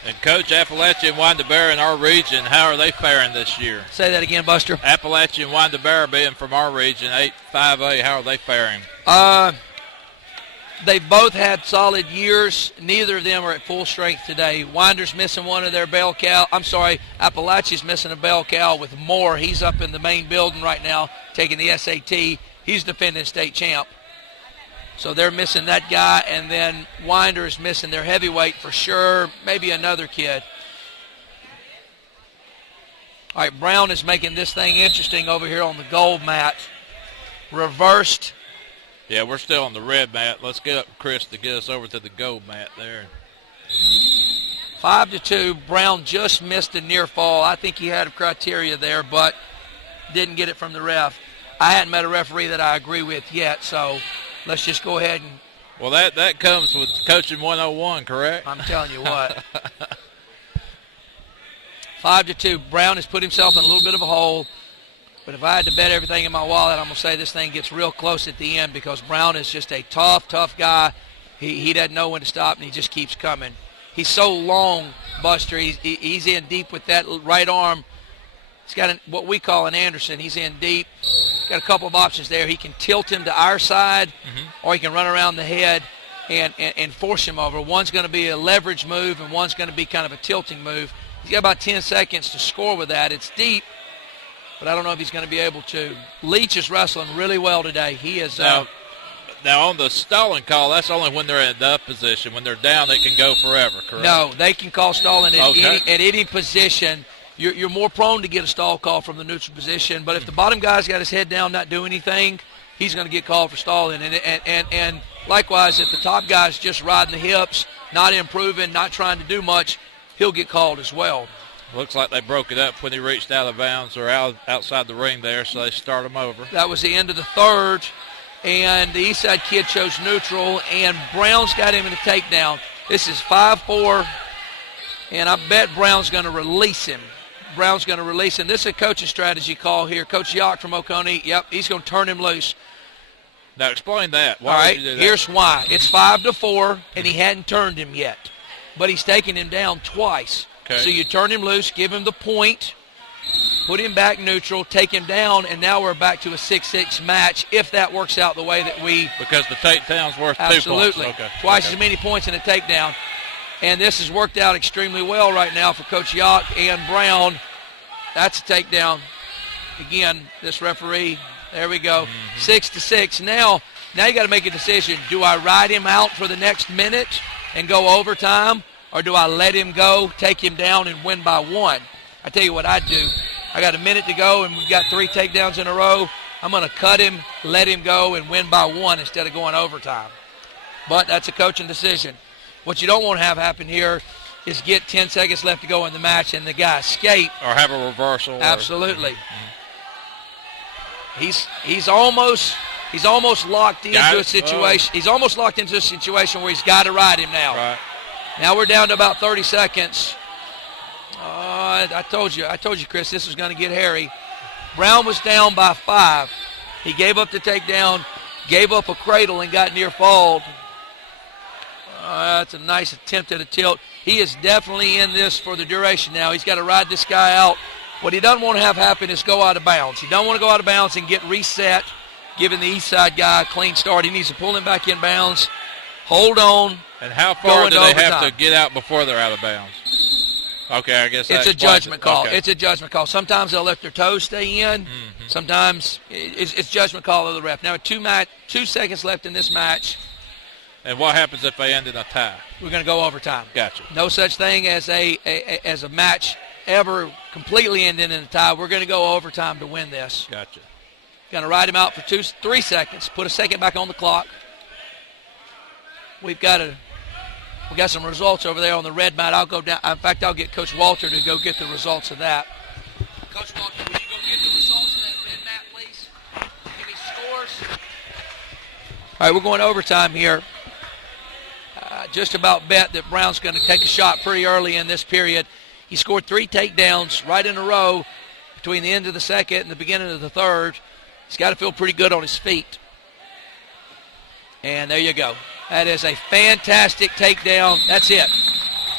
And Coach, Appalachia and Winder-Barrow in our region, how are they faring this year? Say that again, Buster. Appalachia and Winder-Barrow being from our region, 5A, how are they faring? They've both had solid years. Neither of them are at full strength today. Winder's missing one of their bell cow. Appalachia's missing a bell cow with Moore. He's up in the main building right now taking the SAT. He's defending state champ. So they're missing that guy, and then Winder is missing their heavyweight for sure, maybe another kid. All right, Brown is making this thing interesting over here on the gold mat. Reversed. Yeah, we're still on the red mat. Let's get up Chris to get us over to the gold mat there. 5-2. Brown just missed a near fall. I think he had a criteria there, but didn't get it from the ref. I hadn't met a referee that I agree with yet, so let's just go ahead and. Well, that comes with coaching 101, correct? I'm telling you what. 5-2. Brown has put himself in a little bit of a hole. But if I had to bet everything in my wallet, I'm going to say this thing gets real close at the end because Brown is just a tough guy. He doesn't know when to stop, and he just keeps coming. He's so long, Buster. He's in deep with that right arm. He's got what we call an Anderson. He's in deep. Got a couple of options there. He can tilt him to our side, or he can run around the head and force him over. One's going to be a leverage move, and one's going to be kind of a tilting move. He's got about 10 seconds to score with that. It's deep. But I don't know if he's going to be able to. Leach is wrestling really well today. He is. Now on the stalling call, that's only when they're in the position. When they're down, they can go forever, correct? No, they can call stalling at, Okay. any position. You're more prone to get a stall call from the neutral position. But if the bottom guy's got his head down, not doing anything, he's going to get called for stalling. And likewise, if the top guy's just riding the hips, not improving, not trying to do much, he'll get called as well. Looks like they broke it up when he reached out of bounds or outside the ring there, so they start him over. That was the end of the third, and the Eastside kid chose neutral, and Brown's got him in the takedown. This is 5-4, and I bet Brown's going to release him. This is a coaching strategy call here. Coach Yock from Oconee, yep, he's going to turn him loose. Now explain that. Why All right, would you do that? here's why. It's 5-4, and he hadn't turned him yet, but he's taken him down twice. Okay. So you turn him loose, give him the point, put him back neutral, take him down, and now we're back to a 6-6 match if that works out the way that we. Because the takedown's worth 2 points. Absolutely. Okay. Twice as many points in a takedown. And this has worked out extremely well right now for Coach Yock and Brown. That's a takedown. Again, this referee, there we go, 6-6. Now you got to make a decision. Do I ride him out for the next minute and go overtime? Or do I let him go, take him down, and win by 1? I tell you what I do. I got a minute to go, and we've got 3 takedowns in a row. I'm going to cut him, let him go, and win by 1 instead of going overtime. But that's a coaching decision. What you don't want to have happen here is get 10 seconds left to go in the match and the guy escape. Or have a reversal. Absolutely. He's almost locked into a situation. He's almost locked into a situation where he's got to ride him now. Right. Now we're down to about 30 seconds. I told you, Chris, this was going to get hairy. Brown was down by 5. He gave up the takedown, gave up a cradle, and got near fall. That's a nice attempt at a tilt. He is definitely in this for the duration now. He's got to ride this guy out. What he doesn't want to have happen is go out of bounds. He don't want to go out of bounds and get reset giving the east side guy a clean start. He needs to pull him back in bounds, hold on. And how far do they have overtime. to get out before they're out of bounds? Okay, I guess It's a judgment call. Okay. It's a judgment call. Sometimes they'll let their toes stay in. Mm-hmm. Sometimes it's judgment call of the ref. Now, 2 seconds left in this match. And what happens if they end in a tie? We're going to go overtime. Gotcha. No such thing as a match ever completely ending in a tie. We're going to go overtime to win this. Gotcha. Going to ride him out for 3 seconds. Put a second back on the clock. We got some results over there on the red mat. I'll go down. In fact, I'll get Coach Walter to go get the results of that. Coach Walter, will you go get the results of that red mat, please? Give me scores. All right, we're going overtime here. Just about bet that Brown's going to take a shot pretty early in this period. He scored 3 takedowns right in a row between the end of the second and the beginning of the third. He's got to feel pretty good on his feet. And there you go. That is a fantastic takedown. That's it.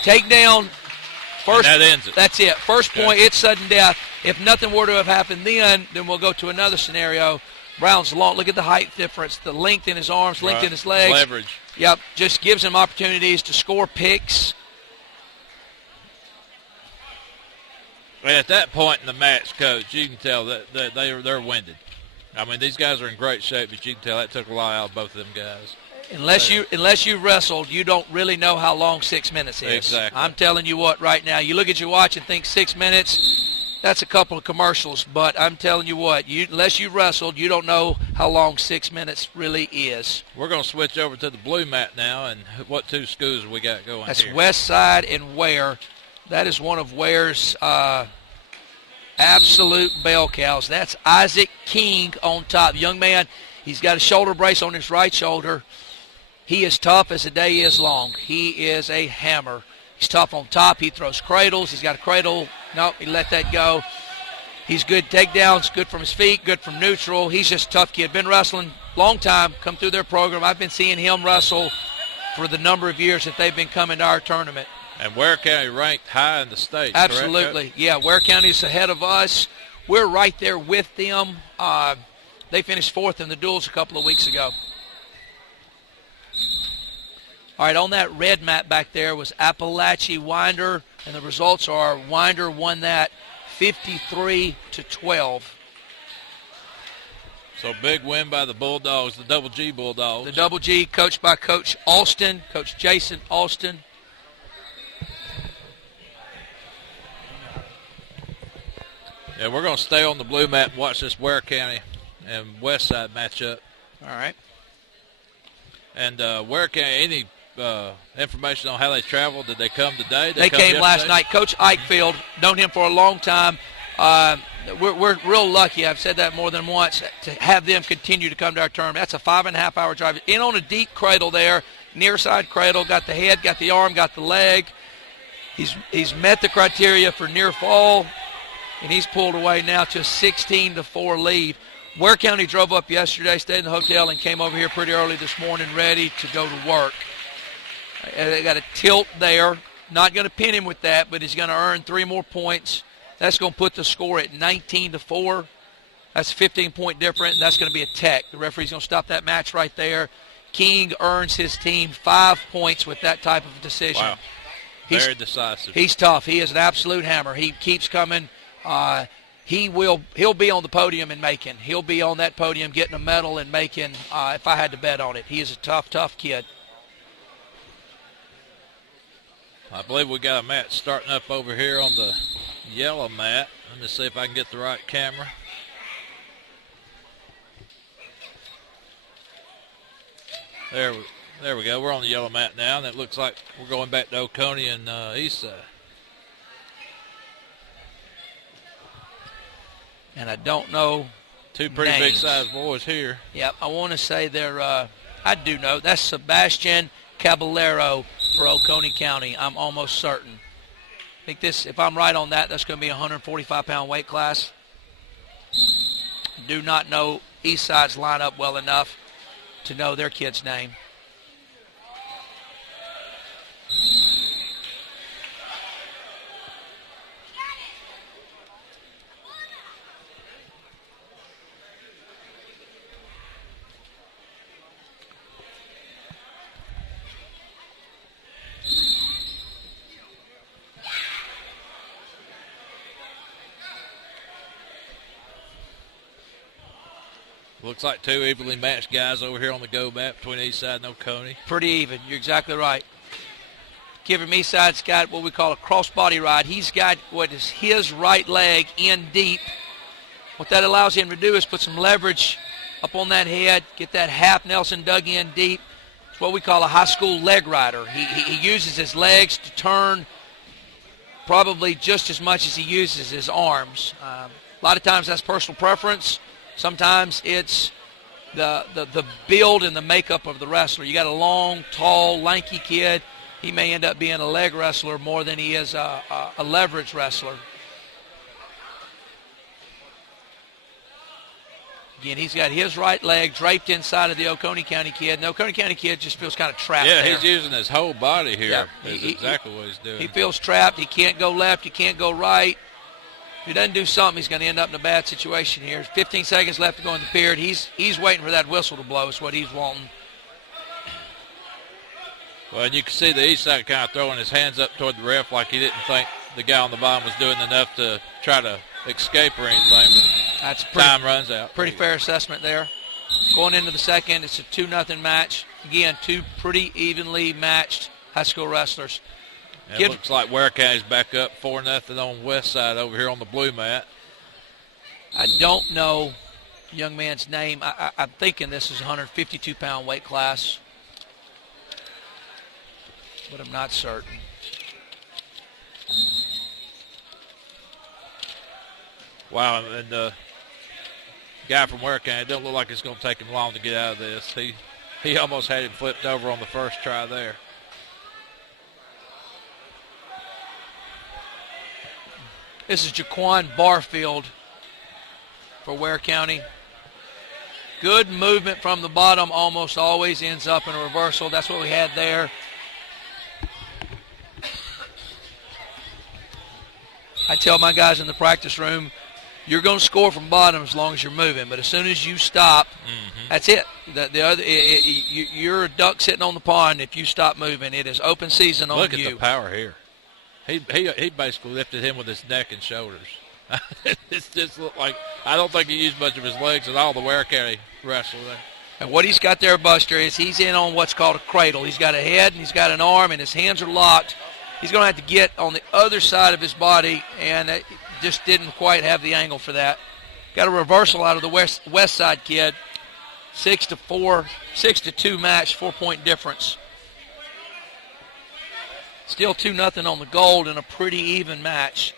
Takedown. First, and that ends it. That's it. First point, it's sudden death. If nothing were to have happened then we'll go to another scenario. Brown's long. Look at the height difference, the length in his arms, length in his legs. Leverage. Yep, just gives him opportunities to score picks. And at that point in the match, Coach, you can tell that they're winded. I mean, these guys are in great shape, but you can tell that took a lot out of both of them guys. Unless you wrestled, you don't really know how long 6 minutes is. Exactly. I'm telling you what, right now, you look at your watch and think 6 minutes. That's a couple of commercials, but I'm telling you what, unless you wrestled, you don't know how long 6 minutes really is. We're going to switch over to the blue mat now, and what 2 schools have we got going That's here? West Side and Ware. That is one of Ware's absolute bell cows. That's Isaac King on top. Young man, he's got a shoulder brace on his right shoulder. He is tough as the day is long. He is a hammer. He's tough on top. He throws cradles. He's got a cradle. Nope, he let that go. He's good takedowns, good from his feet, good from neutral. He's just a tough kid. Been wrestling long time, come through their program. I've been seeing him wrestle for the number of years that they've been coming to our tournament. And Ware County ranked high in the state, Absolutely. correct? Yeah, Ware County's ahead of us. We're right there with them. They finished 4th in the duels a couple of weeks ago. All right, on that red mat back there was Appalachia Winder, and the results are Winder won that 53-12. So big win by the Bulldogs, the Double G Bulldogs. The Double G, coached by Coach Alston, Coach Jason Alston. Yeah, we're going to stay on the blue mat and watch this Ware County and West Side matchup. All right. And Ware County, any information on how they traveled? Did they come today? They came last night. Coach Eichfield, known him for a long time. We're real lucky, I've said that more than once, to have them continue to come to our tournament. That's a 5.5-hour drive. In on a deep cradle there, near side cradle, got the head, got the arm, got the leg. He's met the criteria for near fall, and he's pulled away now to a 16-4 lead. Ware County drove up yesterday, stayed in the hotel, and came over here pretty early this morning ready to go to work. They got a tilt there. Not going to pin him with that, but he's going to earn 3 more points. That's going to put the score at 19-4. That's a 15-point difference, and that's going to be a tech. The referee's going to stop that match right there. King earns his team 5 points with that type of decision. Wow. Very decisive. He's tough. He is an absolute hammer. He keeps coming. He'll be on the podium in Macon. He'll be on that podium getting a medal in Macon if I had to bet on it. He is a tough kid. I believe we got a match starting up over here on the yellow mat. Let me see if I can get the right camera. There we go. We're on the yellow mat now, and it looks like we're going back to Oconee and Eastside. And I don't know 2 pretty names. big-sized boys here. Yep, I want to say they're, I do know. That's Sebastian Caballero for Oconee County. I'm almost certain. I think this, if I'm right on that, that's going to be a 145-pound weight class. Do not know Eastside's lineup well enough to know their kid's name. Looks like two evenly matched guys over here on the go mat between Eastside and Oconee. Pretty even. You're exactly right. Kid from Eastside's got what we call a cross-body ride. He's got what is his right leg in deep. What that allows him to do is put some leverage up on that head, get that half Nelson dug in deep. It's what we call a high school leg rider. He uses his legs to turn probably just as much as he uses his arms. A lot of times that's personal preference. Sometimes it's the build and the makeup of the wrestler. You got a long, tall, lanky kid. He may end up being a leg wrestler more than he is a leverage wrestler. Again, he's got his right leg draped inside of the Oconee County kid. And the Oconee County kid just feels kind of trapped there. He's using his whole body here. Yeah, That's exactly what he's doing. He feels trapped. He can't go left. He can't go right. If he doesn't do something, he's going to end up in a bad situation here. 15 seconds left to go in the period. He's waiting for that whistle to blow is what he's wanting. Well, and you can see the east side kind of throwing his hands up toward the ref like he didn't think the guy on the bottom was doing enough to try to escape or anything. But that's time runs out. Pretty fair assessment there. Going into the second, it's a 2-0 match. Again, two pretty evenly matched high school wrestlers. It looks like Ware County's back up 4-0 on west side over here on the blue mat. I don't know the young man's name. I'm thinking this is a 152-pound weight class, but I'm not certain. Wow, and the guy from Ware County, it doesn't look like it's going to take him long to get out of this. He almost had him flipped over on the first try there. This is Jaquan Barfield for Ware County. Good movement from the bottom, almost always ends up in a reversal. That's what we had there. I tell my guys in the practice room, you're going to score from bottom as long as you're moving, but as soon as you stop, that's it. You're a duck sitting on the pond. If you stop moving, it is open season on you. Look at the power here. He basically lifted him with his neck and shoulders. It just looked like, I don't think he used much of his legs at all, the Ware County wrestler there. And what he's got there, Buster, is he's in on what's called a cradle. He's got a head and he's got an arm and his hands are locked. He's going to have to get on the other side of his body, and it just didn't quite have the angle for that. Got a reversal out of the west side kid. 6-2 match, 4-point difference. Still 2-0 on the gold in a pretty even match.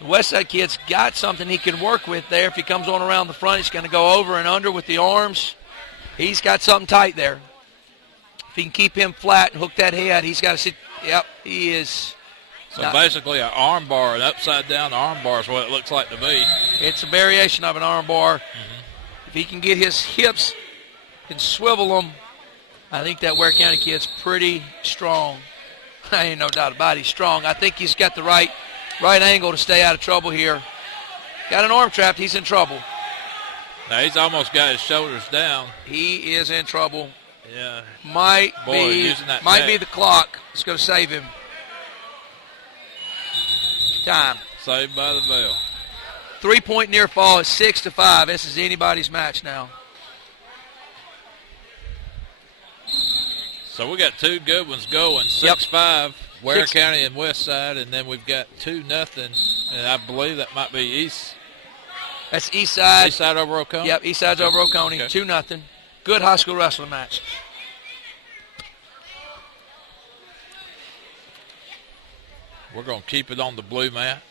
The west side kid's got something he can work with there. If he comes on around the front, he's going to go over and under with the arms. He's got something tight there. If he can keep him flat and hook that head, he's got to sit. Yep, he is. So basically an arm bar, an upside-down arm bar is what it looks like to me. It's a variation of an arm bar. If he can get his hips and swivel them, I think that Ware County kid's pretty strong. I ain't no doubt about it. He's strong. I think he's got the right angle to stay out of trouble here. Got an arm trapped. He's in trouble. Now he's almost got his shoulders down. He is in trouble. Yeah. Might be the clock. It's going to save him. Time. Saved by the bell. 3-point near fall is 6-5. This is anybody's match now. So we got two good ones going. 6-5, Ware County and West Side, and then we've got 2-0, and I believe that might be East. That's East Side. East Side over Oconee? Yep, East Side's over Oconee. 2-0. Good high school wrestling match. We're going to keep it on the blue mat.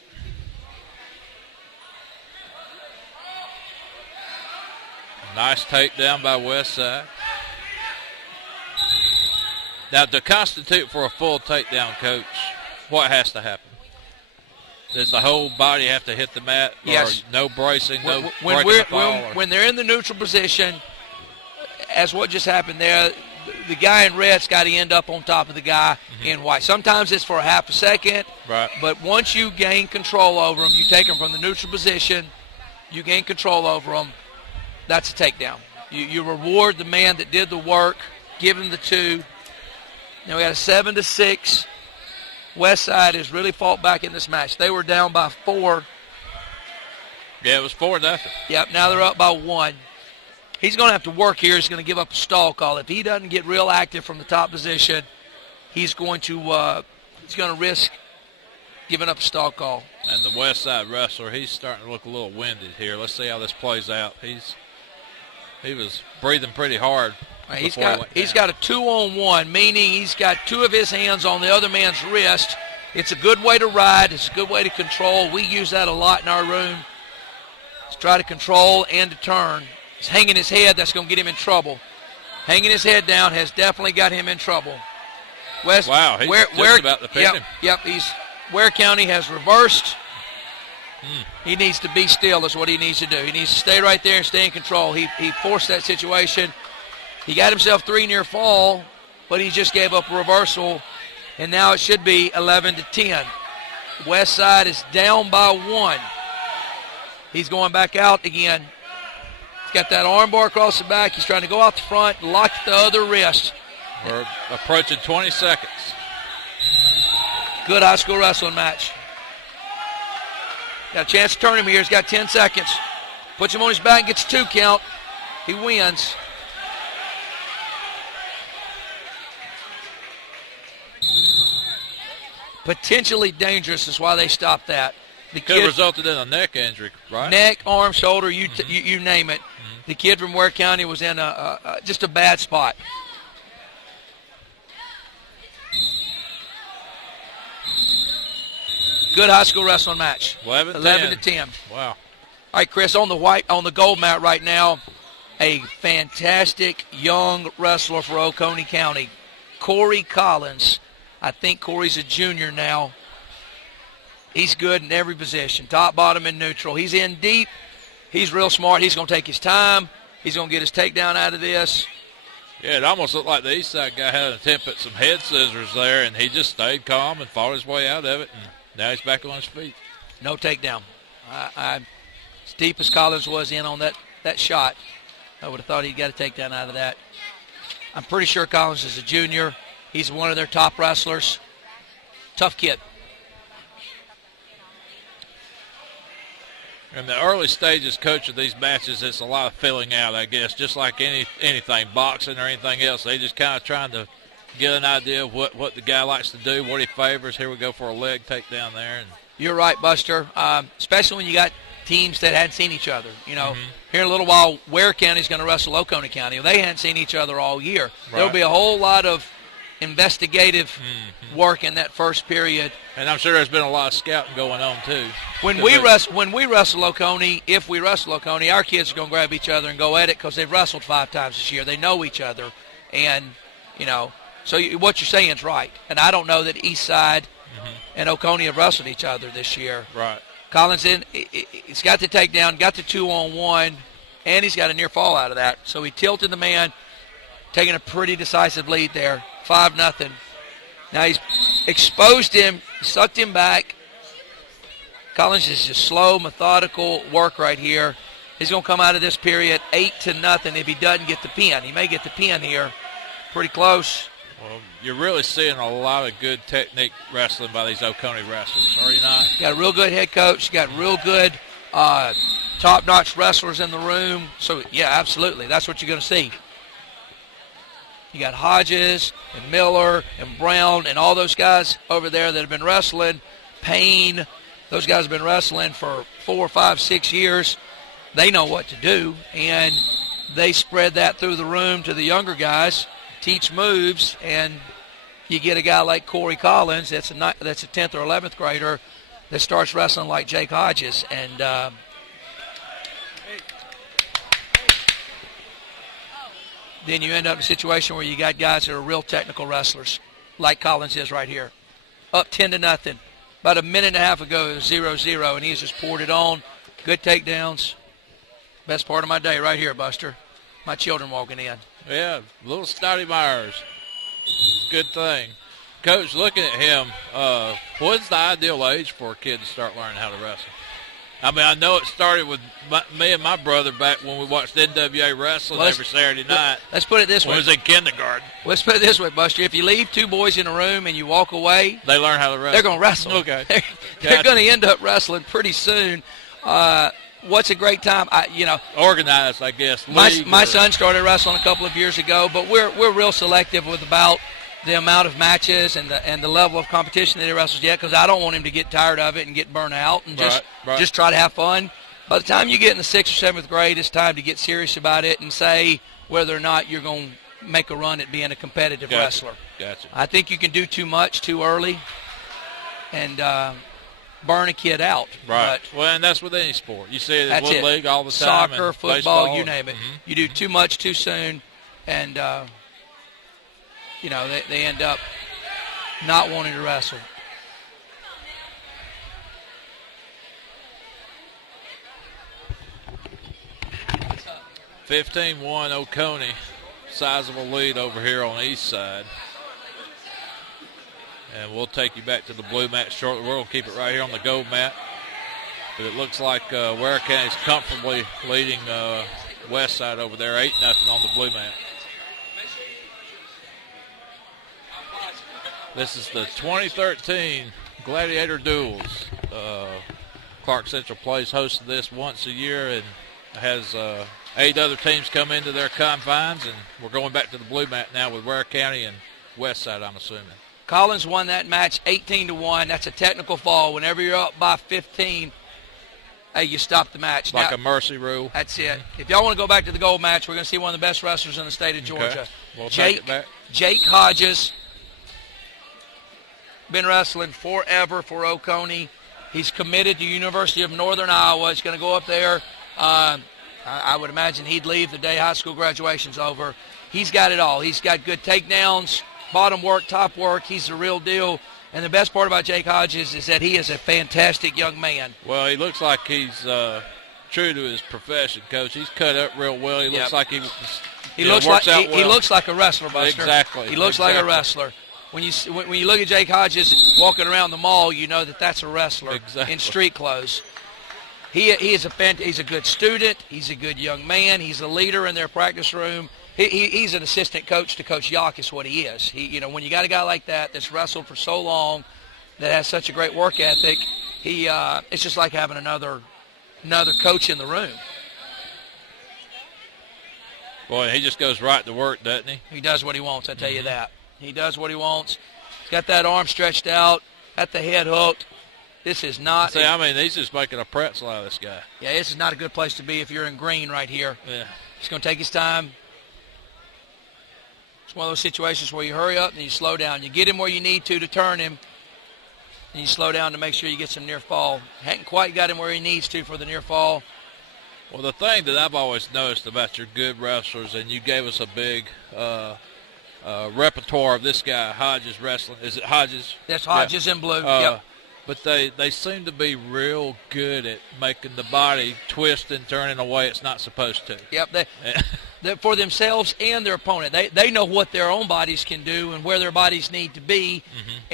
Nice takedown by West Side. Now, to constitute for a full takedown, Coach, what has to happen? Does the whole body have to hit the mat? Yes. Or no bracing, no when breaking the fall? When they're in the neutral position, as what just happened there, the guy in red's got to end up on top of the guy in white. Sometimes it's for a half a second, right? But once you gain control over them, you take them from the neutral position, you gain control over them, that's a takedown. You reward the man that did the work, give him the 2. Now we got a 7-6. West Side has really fought back in this match. They were down by 4. Yeah, it was 4-0. Yep, now they're up by 1. he's going to have to work here. He's going to give up a stall call. If he doesn't get real active from the top position, he's going to risk giving up a stall call. And the West Side wrestler, he's starting to look a little winded here. Let's see how this plays out. He was breathing pretty hard. He's got a 2-on-1, meaning he's got two of his hands on the other man's wrist. It's a good way to ride. It's a good way to control. We use that a lot in our room. To try to control and to turn. He's hanging his head. That's going to get him in trouble. Hanging his head down has definitely got him in trouble. West, wow, he's just about to pin him. Yep, Ware County has reversed. He needs to be still is what he needs to do. He needs to stay right there and stay in control. He forced that situation. He got himself 3 near fall, but he just gave up a reversal, and now it should be 11-10. West Side is down by 1. He's going back out again. He's got that arm bar across the back. He's trying to go out the front, lock the other wrist. We're approaching 20 seconds. Good high school wrestling match. Got a chance to turn him here. He's got 10 seconds. Puts him on his back and gets a 2 count. He wins. Potentially dangerous is why they stopped that. The Could have resulted in a neck injury, right? Neck, arm, shoulder, you name it. The kid from Ware County was in just a bad spot. Good high school wrestling match. 11-10. Wow. All right, Chris, on the gold mat right now, a fantastic young wrestler for Oconee County, Corey Collins. I think Corey's a junior now. He's good in every position, top, bottom, and neutral. He's in deep. He's real smart. He's going to take his time. He's going to get his takedown out of this. Yeah, it almost looked like the East Side guy had an attempt at some head scissors there, and he just stayed calm and fought his way out of it, and now he's back on his feet. No takedown. As deep as Collins was in on that shot, I would have thought he'd got a takedown out of that. I'm pretty sure Collins is a junior. He's one of their top wrestlers. Tough kid. In the early stages, coach, of these matches, it's a lot of filling out, I guess, just like anything, boxing or anything else. They just kind of trying to get an idea of what the guy likes to do, what he favors. Here we go for a leg takedown there. And you're right, Buster, especially when you got teams that hadn't seen each other. You know, here in a little while, Ware County's going to wrestle Oconee County. They hadn't seen each other all year. Right. There'll be a whole lot of investigative work in that first period. And I'm sure there's been a lot of scouting going on, too. When we wrestle Oconee, if we wrestle Oconee, our kids are going to grab each other and go at it because they've wrestled 5 times this year. They know each other. And, you know, so what you're saying is right. And I don't know that East Side and Oconee have wrestled each other this year. Right. Collins he's got the takedown, got the 2-on-1, and he's got a near fall out of that. So he tilted the man, taking a pretty decisive lead there, 5-0. Now he's exposed him, sucked him back. Collins is just slow, methodical work right here. He's going to come out of this period 8-0 if he doesn't get the pin. He may get the pin here. Pretty close. Well, you're really seeing a lot of good technique wrestling by these Oconee wrestlers, are you not? Got a real good head coach. Got real good top-notch wrestlers in the room. So, yeah, absolutely. That's what you're going to see. You got Hodges and Miller and Brown and all those guys over there that have been wrestling. Payne, those guys have been wrestling for 4, 5, 6 years. They know what to do, and they spread that through the room to the younger guys, teach moves, and you get a guy like Corey Collins that's a 10th or 11th grader that starts wrestling like Jake Hodges. And then you end up in a situation where you got guys that are real technical wrestlers, like Collins is right here. Up 10-0. About a minute and a half ago, it was 0-0, and he's just poured it on. Good takedowns. Best part of my day right here, Buster. My children walking in. Yeah, little Snotty Myers. Good thing. Coach, looking at him, what's the ideal age for a kid to start learning how to wrestle? I mean, I know it started with me and my brother back when we watched NWA wrestling every Saturday night. Let's put it this way. When I was in kindergarten. Let's put it this way, Buster. If you leave 2 boys in a room and you walk away, they learn how to wrestle. They're going to wrestle. Okay. They're going to end up wrestling pretty soon. what's a great time? Organized, I guess. My son started wrestling a couple of years ago, but we're real selective with about the amount of matches and the level of competition that he wrestles yet, because I don't want him to get tired of it and get burnt out and just try to have fun. By the time you get in the 6th or 7th grade, it's time to get serious about it and say whether or not you're going to make a run at being a competitive wrestler. Gotcha. I think you can do too much too early and burn a kid out. Right. But well, and that's with any sport. You see it in Little League all the time. Soccer, and football, baseball. you name it. Mm-hmm. You do too much too soon, and they end up not wanting to wrestle. (15-1) Oconee. Sizable lead over here on the east side. And we'll take you back to the blue mat shortly. We're going to keep it right here on the gold mat. But it looks like Ware County's comfortably leading west side over there, 8-0 on the blue mat. This is the 2013 Gladiator Duels. Clark Central plays hosted this once a year and has 8 other teams come into their confines, and we're going back to the blue mat now with Ware County and west side, I'm assuming. Collins won that match 18-1. That's a technical fall. Whenever you're up by 15, hey, you stop the match. Like now, a mercy rule. That's it. If y'all want to go back to the gold match, we're going to see one of the best wrestlers in the state of Georgia. Okay. We'll take it back. Jake Hodges, been wrestling forever for Oconee. He's committed to University of Northern Iowa. He's going to go up there. I would imagine he'd leave the day high school graduation's over. He's got it all. He's got good takedowns, bottom work, top work. He's the real deal. And the best part about Jake Hodges is that he is a fantastic young man. Well, he looks like he's true to his profession, Coach. He's cut up real well. He looks like he looks like a wrestler, Buster. Exactly. He looks like a wrestler. When you look at Jake Hodges walking around the mall, you know that that's a wrestler in street clothes. He's a good student. He's a good young man. He's a leader in their practice room. He's an assistant coach to Coach Yock is what he is. When you got a guy like that that's wrestled for so long, that has such a great work ethic, it's just like having another coach in the room. Boy, he just goes right to work, doesn't he? He does what he wants, I tell you that. He does what he wants. He's got that arm stretched out, got the head hooked. This is not. He's just making a pretzel out of this guy. Yeah, this is not a good place to be if you're in green right here. Yeah. He's going to take his time. It's one of those situations where you hurry up and you slow down. You get him where you need to turn him, and you slow down to make sure you get some near fall. Hadn't quite got him where he needs to for the near fall. Well, the thing that I've always noticed about your good wrestlers, and you gave us a big repertoire of this guy, Hodges wrestling. Is it Hodges? That's Hodges in blue. Yep. But they seem to be real good at making the body twist and turn in a way it's not supposed to. Yep. They for themselves and their opponent. They know what their own bodies can do and where their bodies need to be. Mm-hmm.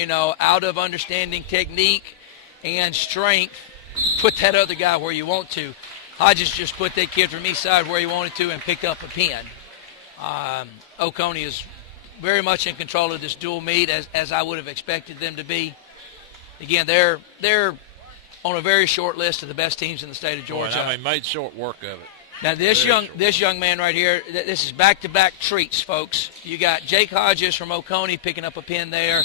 And, out of understanding technique and strength, put that other guy where you want to. Hodges just put that kid from east side where he wanted to and picked up a pin. Oconee is very much in control of this dual meet as I would have expected them to be. Again, they're on a very short list of the best teams in the state of Georgia. Boy, made short work of it. Now, this young man right here, this is back-to-back treats, folks. You got Jake Hodges from Oconee picking up a pin there.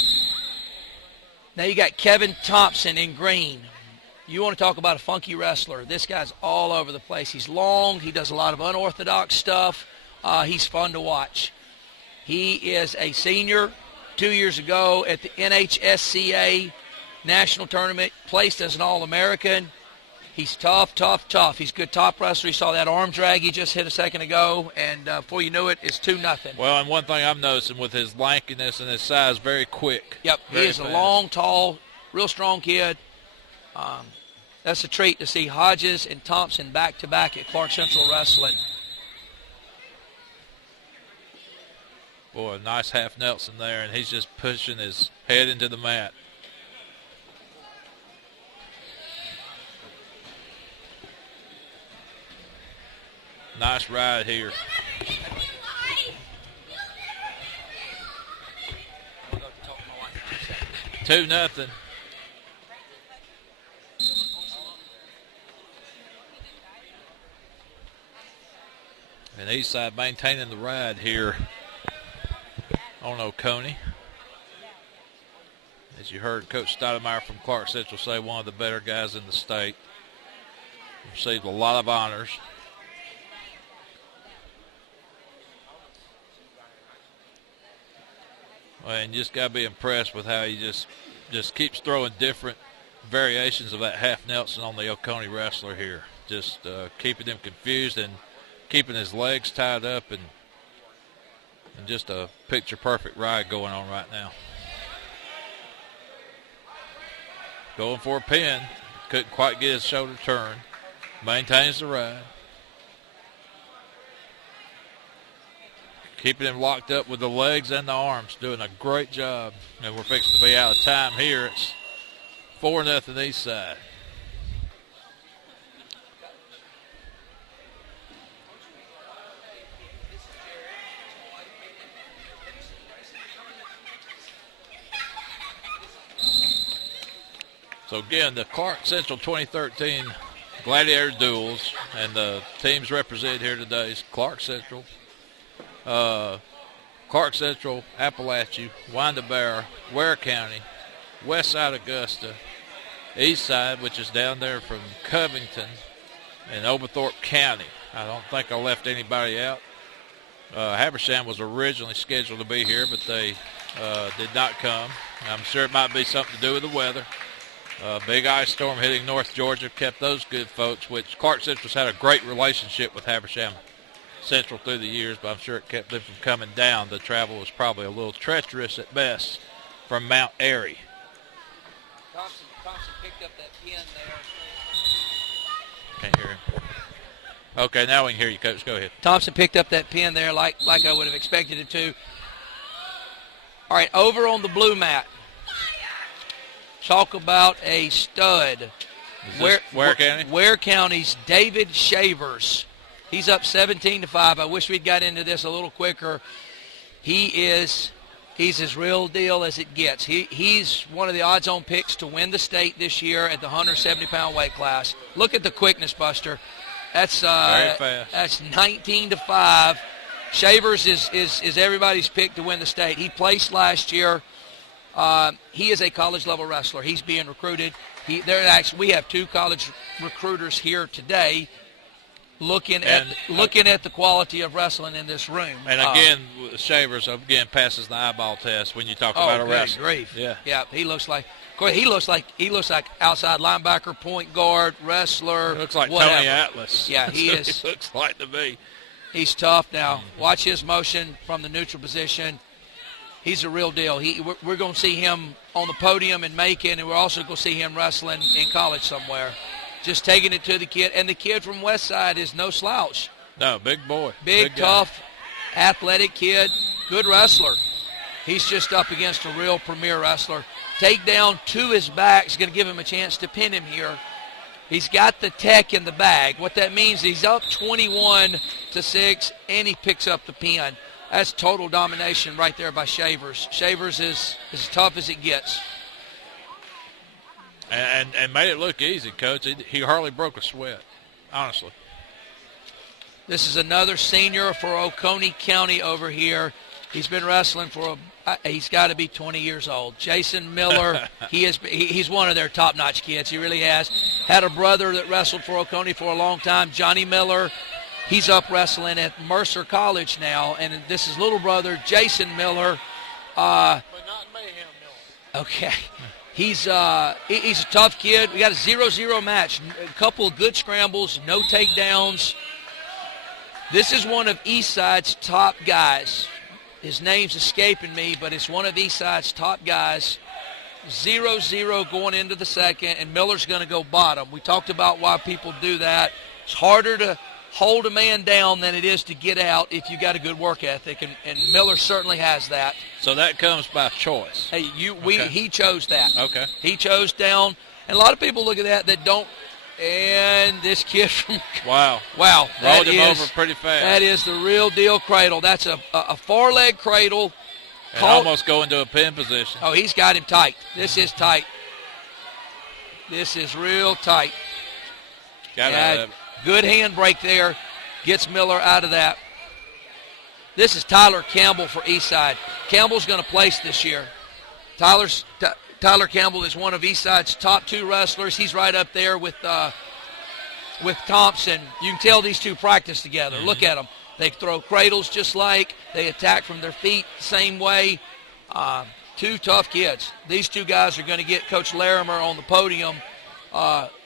Now you got Kevin Thompson in green. You want to talk about a funky wrestler. This guy's all over the place. He's long. He does a lot of unorthodox stuff. He's fun to watch. He is a senior 2 years ago at the NHSCA National Tournament, placed as an All-American. He's tough. He's a good top wrestler. You saw that arm drag he just hit a second ago, and before you knew it, it's 2-0. Well, and one thing I'm noticing with his lankiness and his size, very quick. Yep, he is fast. A long, tall, real strong kid. That's a treat to see Hodges and Thompson back-to-back at Clark Central Wrestling. Boy, nice half Nelson there, and he's just pushing his head into the mat. Nice ride here. 2-0. And Eastside maintaining the ride here on Oconee. As you heard Coach Stoudemire from Clark Central say, one of the better guys in the state. Received a lot of honors. And you just got to be impressed with how he just keeps throwing different variations of that half Nelson on the Oconee wrestler here. Just keeping him confused and keeping his legs tied up, and just a picture-perfect ride going on right now. Going for a pin. Couldn't quite get his shoulder turned. Maintains the ride. Keeping him locked up with the legs and the arms. Doing a great job. And we're fixing to be out of time here. It's 4-0 Eastside. So again, the Clark Central 2013 Gladiator duels, and the teams represented here today is Clark Central, Appalachia, Winder-Barrow, Ware County, Westside Augusta, Eastside, which is down there from Covington, and Oglethorpe County. I don't think I left anybody out. Habersham was originally scheduled to be here, but they did not come. I'm sure it might be something to do with the weather. Big ice storm hitting North Georgia kept those good folks, which Clark Central's had a great relationship with Habersham Central through the years, but I'm sure it kept them from coming down. The travel was probably a little treacherous at best from Mount Airy. Thompson picked up that pin there. Can't hear him. Okay, now we can hear you, Coach. Go ahead. Thompson picked up that pin there like I would have expected it to. All right, over on the blue mat. Talk about a stud. Ware County? Ware County's David Shavers. He's up 17-5. I wish we'd got into this a little quicker. He's as real deal as it gets. He's one of the odds-on picks to win the state this year at the 170-pound weight class. Look at the quickness, Buster. That's very fast. That's 19-5. Shavers is everybody's pick to win the state. He placed last year. He is a college-level wrestler. He's being recruited. We have two college recruiters here today looking at the quality of wrestling in this room. And again, Shavers passes the eyeball test when you talk about a wrestler. Grief. Yeah. He looks like outside linebacker, point guard, wrestler. He looks like whatever. Tony Atlas. Yeah, he is. He looks like to me. He's tough. Now, watch his motion from the neutral position. He's a real deal. We're going to see him on the podium in Macon, and we're also going to see him wrestling in college somewhere. Just taking it to the kid. And the kid from Westside is no slouch. No, big boy. Big tough, athletic kid, good wrestler. He's just up against a real premier wrestler. Takedown to his back is going to give him a chance to pin him here. He's got the tech in the bag. What that means is he's up 21-6, and he picks up the pin. That's total domination right there by Shavers. Shavers is as tough as it gets. And made it look easy, Coach. He hardly broke a sweat, honestly. This is another senior for Oconee County over here. He's been wrestling he's got to be 20 years old. Jason Miller, he's one of their top-notch kids. He really has. Had a brother that wrestled for Oconee for a long time, Johnny Miller. He's up wrestling at Mercer College now, and this is little brother Jason Miller. But not Mayhem Miller. Okay. He's a tough kid. We got a 0-0 match. A couple of good scrambles, no takedowns. This is one of Eastside's top guys. His name's escaping me, but it's one of Eastside's top guys. 0-0 going into the second, and Miller's going to go bottom. We talked about why people do that. It's harder to hold a man down than it is to get out if you got a good work ethic, and Miller certainly has that. So that comes by choice. Hey, he chose that. Okay. He chose down, and a lot of people look at that don't. And this kid from wow, that rolled him over pretty fast. That is the real deal cradle. That's a far leg cradle. And almost go into a pin position. Oh, he's got him tight. This is tight. This is real tight. Got good hand break there. Gets Miller out of that. This is Tyler Campbell for Eastside. Campbell's going to place this year. Tyler Campbell is one of Eastside's top 2 wrestlers. He's right up there with Thompson. You can tell these two practice together. Mm-hmm. Look at them. They throw cradles just like. They attack from their feet the same way. 2 tough kids. These 2 guys are going to get Coach Larimer on the podium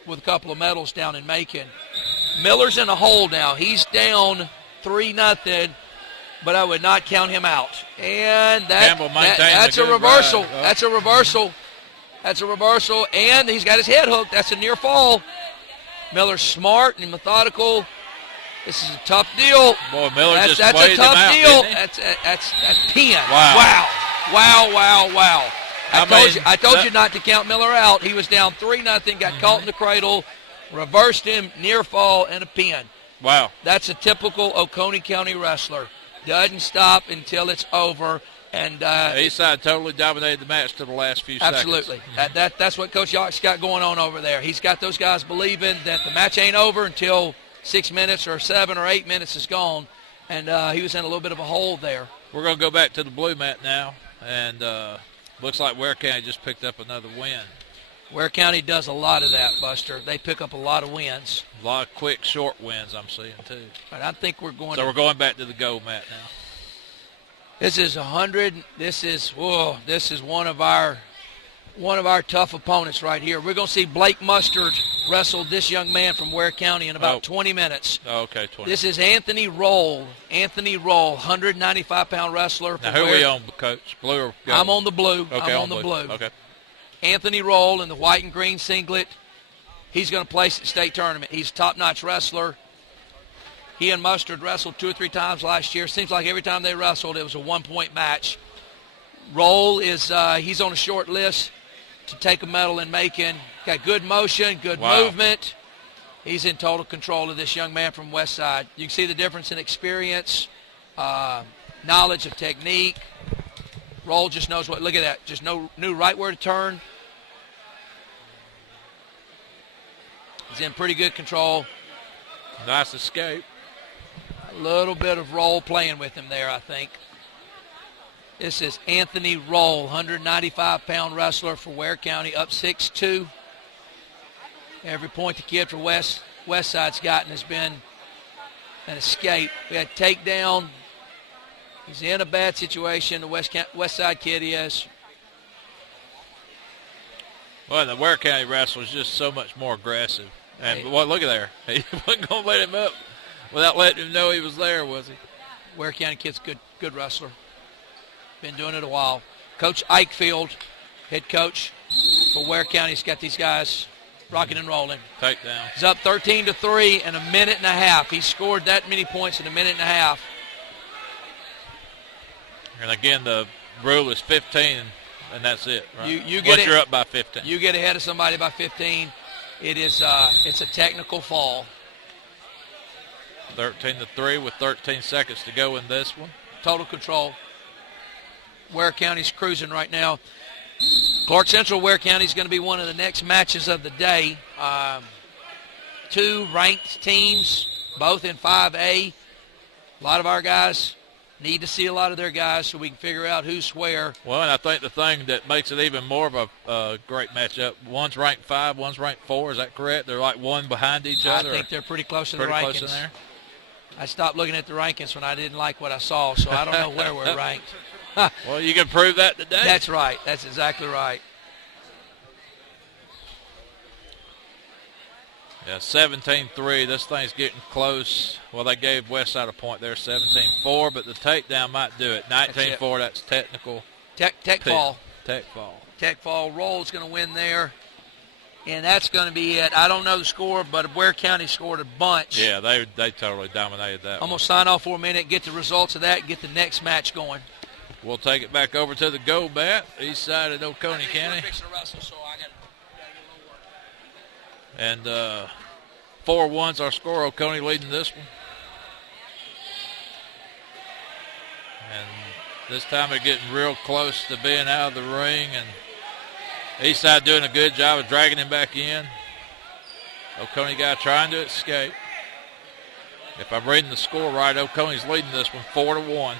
with a couple of medals down in Macon. Miller's in a hole now. He's down 3-0, but I would not count him out. And that's a reversal. Ride. Oh. That's a reversal. That's a reversal, and he's got his head hooked. That's a near fall. Miller's smart and methodical. This is a tough deal. Boy, Miller that's just a tough out, deal. didn't he? That's pin. Wow. Wow. I told that- you not to count Miller out. He was down 3-0, got caught in the cradle, reversed him, near fall, and a pin. Wow. That's a typical Oconee County wrestler. Doesn't stop until it's over. And Eastside totally dominated the match to the last few seconds. absolutely. That's what Coach Yock's got going on over there. He's got those guys believing that the match ain't over until 6 minutes or 7 or 8 minutes is gone. And he was in a little bit of a hole there. We're going to go back to the blue mat now, and looks like Ware County just picked up another win. Ware County does a lot of that, Buster. They pick up a lot of wins. A lot of quick, short wins I'm seeing, too. But I think we're going So we're going back to the gold mat now. This is 100. This is one of our tough opponents right here. We're going to see Blake Mustard wrestle this young man from Ware County in about 20 minutes. Oh, okay, 20. This is Anthony Roll. Anthony Roll, 195-pound wrestler. Now, who are we on, Coach? Blue or gold? I'm on the blue. Okay, I'm on the blue. Okay. Anthony Roll in the white and green singlet. He's going to place at state tournament. He's a top-notch wrestler. He and Mustard wrestled 2 or 3 times last year. Seems like every time they wrestled, it was a 1-point match. Roll is he's on a short list to take a medal in Macon. Got good motion, good movement. He's in total control of this young man from West Side. You can see the difference in experience, knowledge of technique. Roll just knows what. Look at that. Just knew right where to turn. He's in pretty good control. Nice escape. A little bit of Roll playing with him there, I think. This is Anthony Roll, 195-pound wrestler for Ware County, up 6'2". Every point the kid for West Side's gotten has been an escape. We had takedown. He's in a bad situation, the West Side kid is. Well, the Ware County wrestler is just so much more aggressive. And look at there. He wasn't going to let him up without letting him know he was there, was he? Ware County kid's good wrestler. Been doing it a while. Coach Eichfield, head coach for Ware County, has got these guys rocking and rolling. Takedown. He's up 13-3 in a minute and a half. He scored that many points in a minute and a half. And again, the rule is 15, and that's it, right? Once you're up by 15. You get ahead of somebody by 15, it's a technical fall. 13-3 with 13 seconds to go in this one. Total control. Ware County's cruising right now. Clark Central Ware County is going to be one of the next matches of the day. 2 ranked teams, both in 5A. A lot of our guys need to see a lot of their guys so we can figure out who's where. Well, and I think the thing that makes it even more of a great matchup, one's ranked 5, one's ranked 4. Is that correct? They're like one behind each other. I think they're pretty close to the pretty rankings. close in there. I stopped looking at the rankings when I didn't like what I saw, so I don't know where we're ranked. Well, you can prove that today. That's right. That's exactly right. Yeah, 17-3. This thing's getting close. Well, they gave Westside a point there, 17-4, but the takedown might do it. 19-4, that's technical. Tech fall. Tech fall. Tech fall. Roll's going to win there. And that's going to be it. I don't know the score, but Ware County scored a bunch. Yeah, they totally dominated that. I'm going to sign off for a minute, get the results of that, and get the next match going. We'll take it back over to the gold mat, east side of Oconee County. And 4-1's our score. Oconee leading this one. And this time they're getting real close to being out of the ring. And Eastside doing a good job of dragging him back in. Oconee guy trying to escape. If I'm reading the score right, Oconee's leading this one 4-1.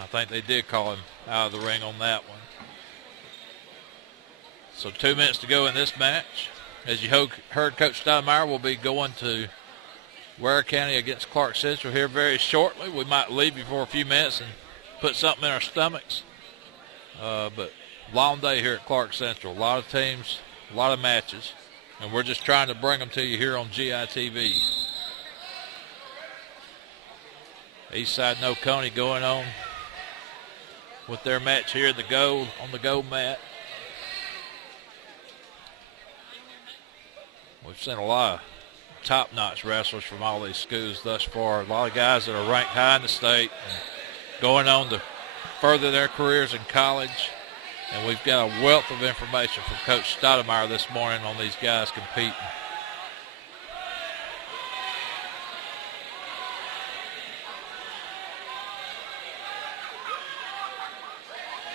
I think they did call him out of the ring on that one. So 2 minutes to go in this match. As you heard, Coach Steinmeier will be going to Ware County against Clark Central here very shortly. We might leave you for a few minutes and put something in our stomachs. But long day here at Clark Central. A lot of teams, a lot of matches. And we're just trying to bring them to you here on GITV. Eastside and Oconee going on with their match here on the gold mat. We've seen a lot of top-notch wrestlers from all these schools thus far. A lot of guys that are ranked high in the state and going on to further their careers in college. And we've got a wealth of information from Coach Stoudemire this morning on these guys competing.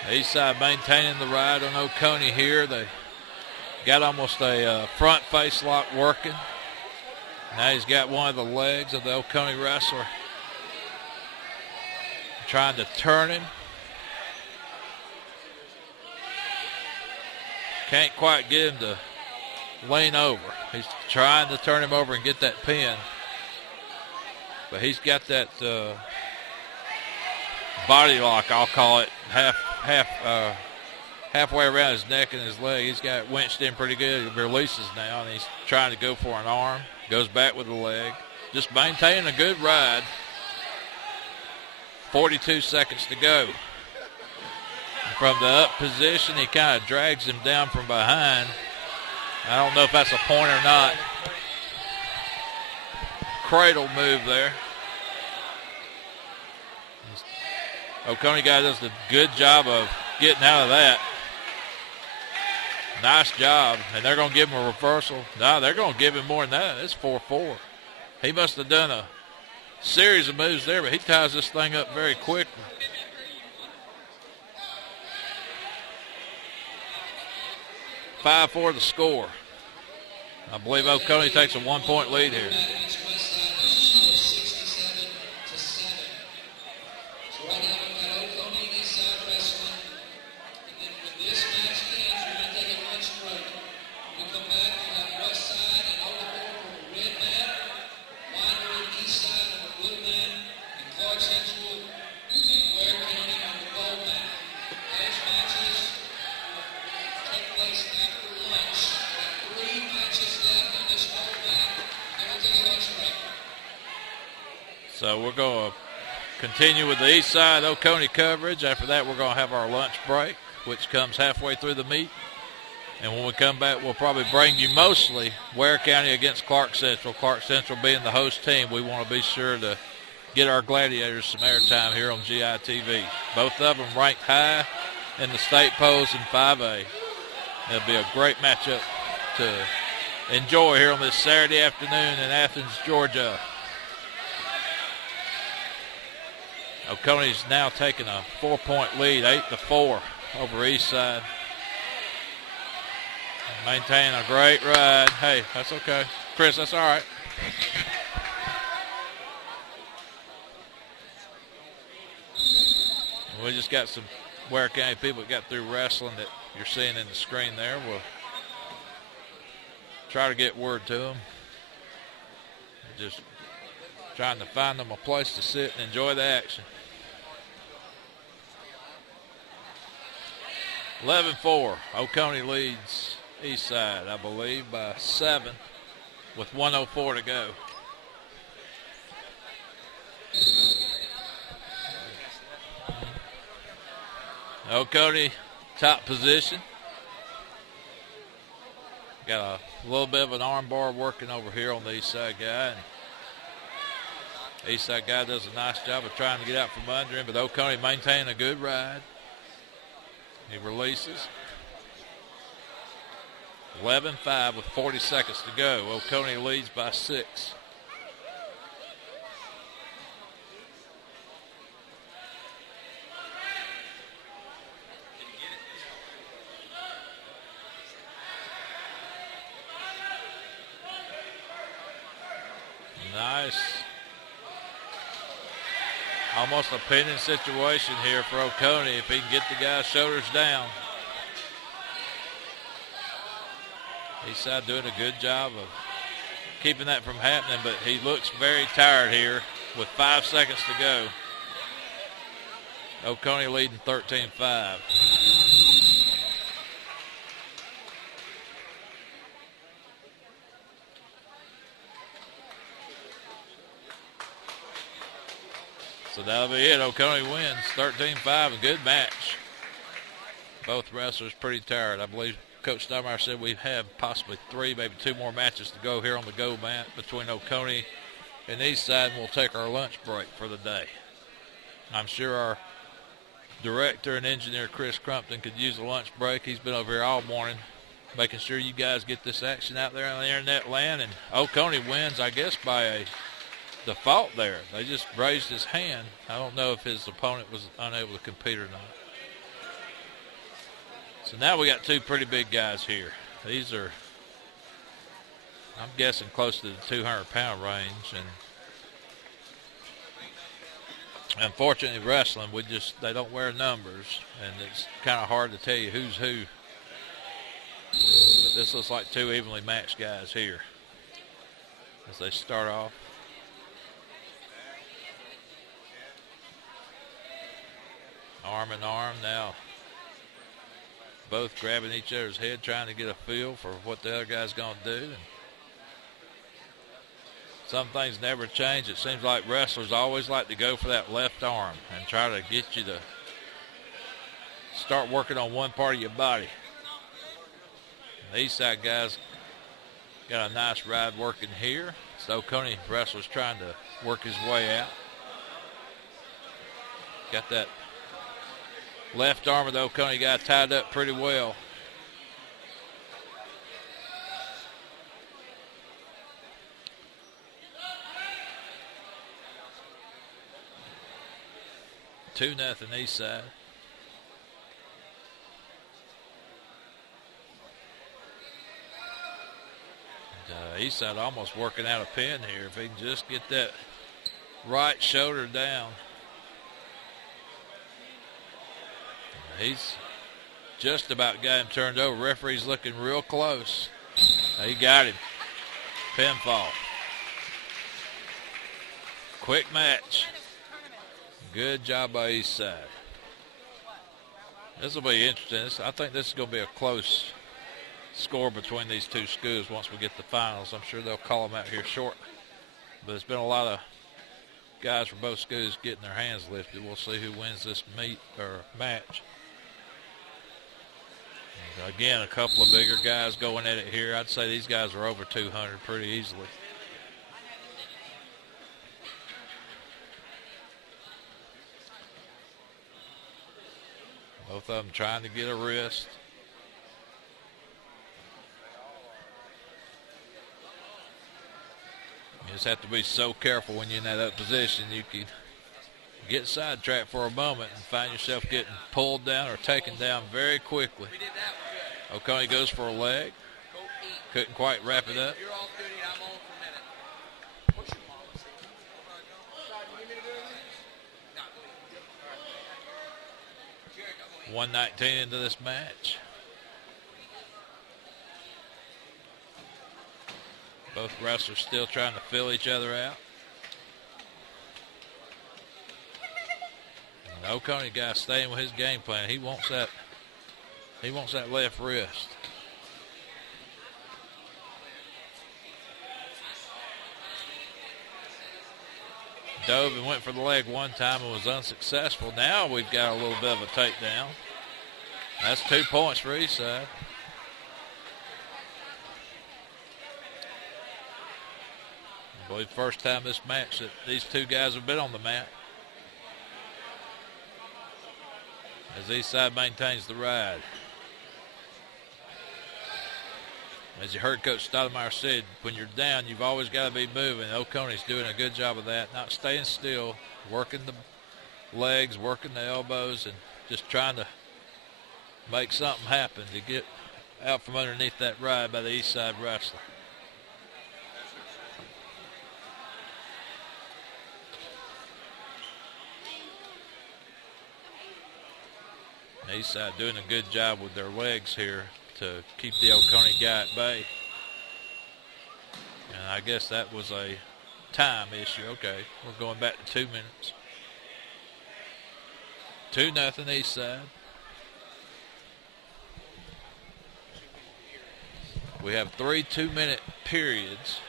Eastside maintaining the ride on Oconee here. They got almost a front face lock working. Now he's got one of the legs of the Oconee wrestler trying to turn him. Can't quite get him to lean over. He's trying to turn him over and get that pin. But he's got that body lock, I'll call it, halfway around his neck and his leg. He's got it winched in pretty good. He releases now, and he's trying to go for an arm. Goes back with the leg. Just maintaining a good ride. 42 seconds to go. From the up position, he kind of drags him down from behind. I don't know if that's a point or not. Cradle move there. Oconee guy does a good job of getting out of that. Nice job. And they're going to give him a reversal. No, they're going to give him more than that. It's 4-4. He must have done a series of moves there, but he ties this thing up very quickly. Five for the score. I believe Oconee takes a 1-point lead here. So we're going to continue with the east side Oconee coverage. After that, we're going to have our lunch break, which comes halfway through the meet. And when we come back, we'll probably bring you mostly Ware County against Clark Central. Clark Central being the host team, we want to be sure to get our Gladiators some airtime here on GITV. Both of them ranked high in the state polls in 5A. It'll be a great matchup to enjoy here on this Saturday afternoon in Athens, Georgia. Oconee's now taking a 4-point lead, 8-4 over Eastside. Maintaining a great ride. Hey, that's okay. Chris, that's all right. We just got some Ware County people that got through wrestling that you're seeing in the screen there. We'll try to get word to them. Just trying to find them a place to sit and enjoy the action. 11-4. Oconee leads Eastside, I believe, by 7 with 1:04 to go. Oconee, top position. Got a little bit of an arm bar working over here on the Eastside guy. And Eastside guy does a nice job of trying to get out from under him, but Oconee maintaining a good ride. He releases. 11-5 with 40 seconds to go. Oconee leads by 6. Almost a pinning situation here for Oconee if he can get the guy's shoulders down. Eastside doing a good job of keeping that from happening, but he looks very tired here with 5 seconds to go. Oconee leading 13-5. So that'll be it. Oconee wins 13-5. A good match. Both wrestlers pretty tired. I believe Coach Steinmeier said we have possibly 3, maybe 2 more matches to go here on the go mat between Oconee and Eastside, and we'll take our lunch break for the day. I'm sure our director and engineer, Chris Crumpton, could use a lunch break. He's been over here all morning making sure you guys get this action out there on the internet land, and Oconee wins, I guess, by a default there. They just raised his hand. I don't know if his opponent was unable to compete or not. So now we got 2 pretty big guys here. These are, I'm guessing, close to the 200-pound range. And unfortunately, wrestling, they don't wear numbers, and it's kind of hard to tell you who's who. But this looks like 2 evenly matched guys here as they start off. Arm in arm now. Both grabbing each other's head, trying to get a feel for what the other guy's going to do. And some things never change. It seems like wrestlers always like to go for that left arm and try to get you to start working on one part of your body. And the Eastside guys got a nice ride working here. So Oconee wrestler's trying to work his way out. Got that left arm of the Oconee guy tied up pretty well. Two nothing Eastside. Eastside almost working out a pin here if he can just get that right shoulder down. He's just about got him turned over. Referee's looking real close. He got him. Pinfall. Quick match. Good job by Eastside. This will be interesting. I think this is going to be a close score between these 2 schools once we get the finals. I'm sure they'll call them out here shortly. But there's been a lot of guys from both schools getting their hands lifted. We'll see who wins this match. And again, a couple of bigger guys going at it here. I'd say these guys are over 200 pretty easily. Both of them trying to get a wrist. You just have to be so careful when you're in that position. You can get sidetracked for a moment and find yourself getting pulled down or taken down very quickly. Oconee goes for a leg. Couldn't quite wrap it up. 1:19 into this match. Both wrestlers still trying to fill each other out. And the Oconee guy staying with his game plan. He wants that left wrist. Dove and went for the leg one time and was unsuccessful. Now we've got a little bit of a takedown. That's 2 points for Eastside. I believe first time this match that these 2 guys have been on the mat. As Eastside maintains the ride. As you heard Coach Stoudemire said, when you're down, you've always got to be moving. Oconee's doing a good job of that, not staying still, working the legs, working the elbows, and just trying to make something happen to get out from underneath that ride by the Eastside wrestler. Eastside doing a good job with their legs here to keep the Oconee guy at bay. And I guess that was a time issue. Okay, we're going back to 2 minutes. 2-0 Eastside. We have 3 2-minute periods.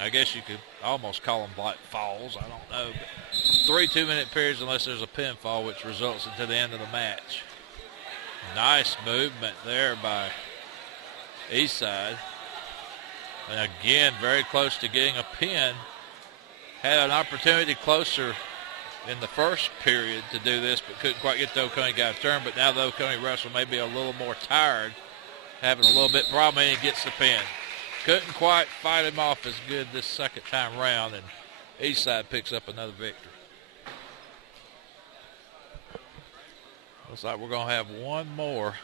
I guess you could almost call them like falls. I don't know. But 3 2-minute periods unless there's a pinfall, which results into the end of the match. Nice movement there by Eastside. And again, very close to getting a pin. Had an opportunity closer in the first period to do this, but couldn't quite get the Oconee guy to turn. But now the Oconee wrestler may be a little more tired, having a little bit problem, and he gets the pin. Couldn't quite fight him off as good this second time round, and Eastside picks up another victory. Looks like we're going to have one more.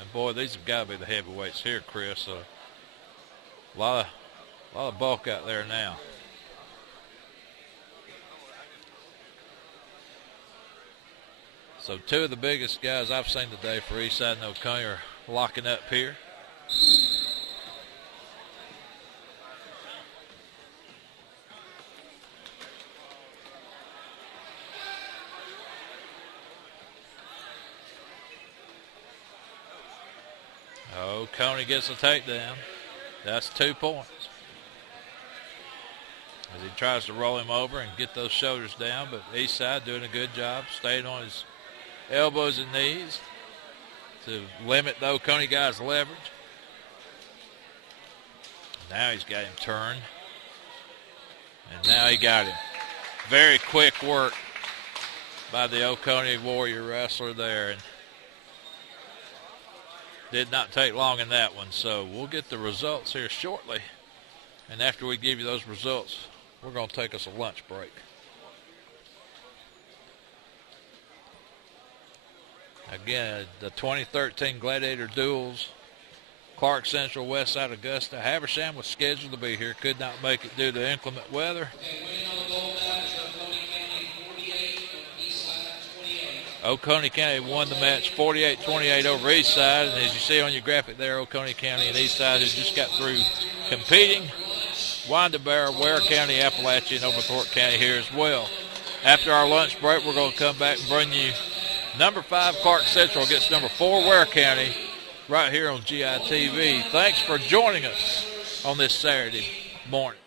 And, boy, these have got to be the heavyweights here, Chris. A lot of bulk out there now. So 2 of the biggest guys I've seen today for Eastside and Oconee are locking up here. Oconee gets a takedown. That's 2 points. As he tries to roll him over and get those shoulders down, but Eastside doing a good job, staying on his elbows and knees to limit the Oconee guy's leverage. Now he's got him turned. And now he got him. Very quick work by the Oconee Warrior wrestler there. And did not take long in that one. So we'll get the results here shortly. And after we give you those results, we're going to take us a lunch break. Again, the 2013 Gladiator Duels, Clark Central, Westside Augusta. Haversham was scheduled to be here, could not make it due to inclement weather. Oconee County won the match 48-28 over Eastside, and as you see on your graphic there, Oconee County and Eastside has just got through competing. Winder-Barrow, Ware County, Appalachia, and Overthorpe County here as well. After our lunch break, we're going to come back and bring you number 5 Clark Central against number 4 Ware County right here on GITV. Thanks for joining us on this Saturday morning.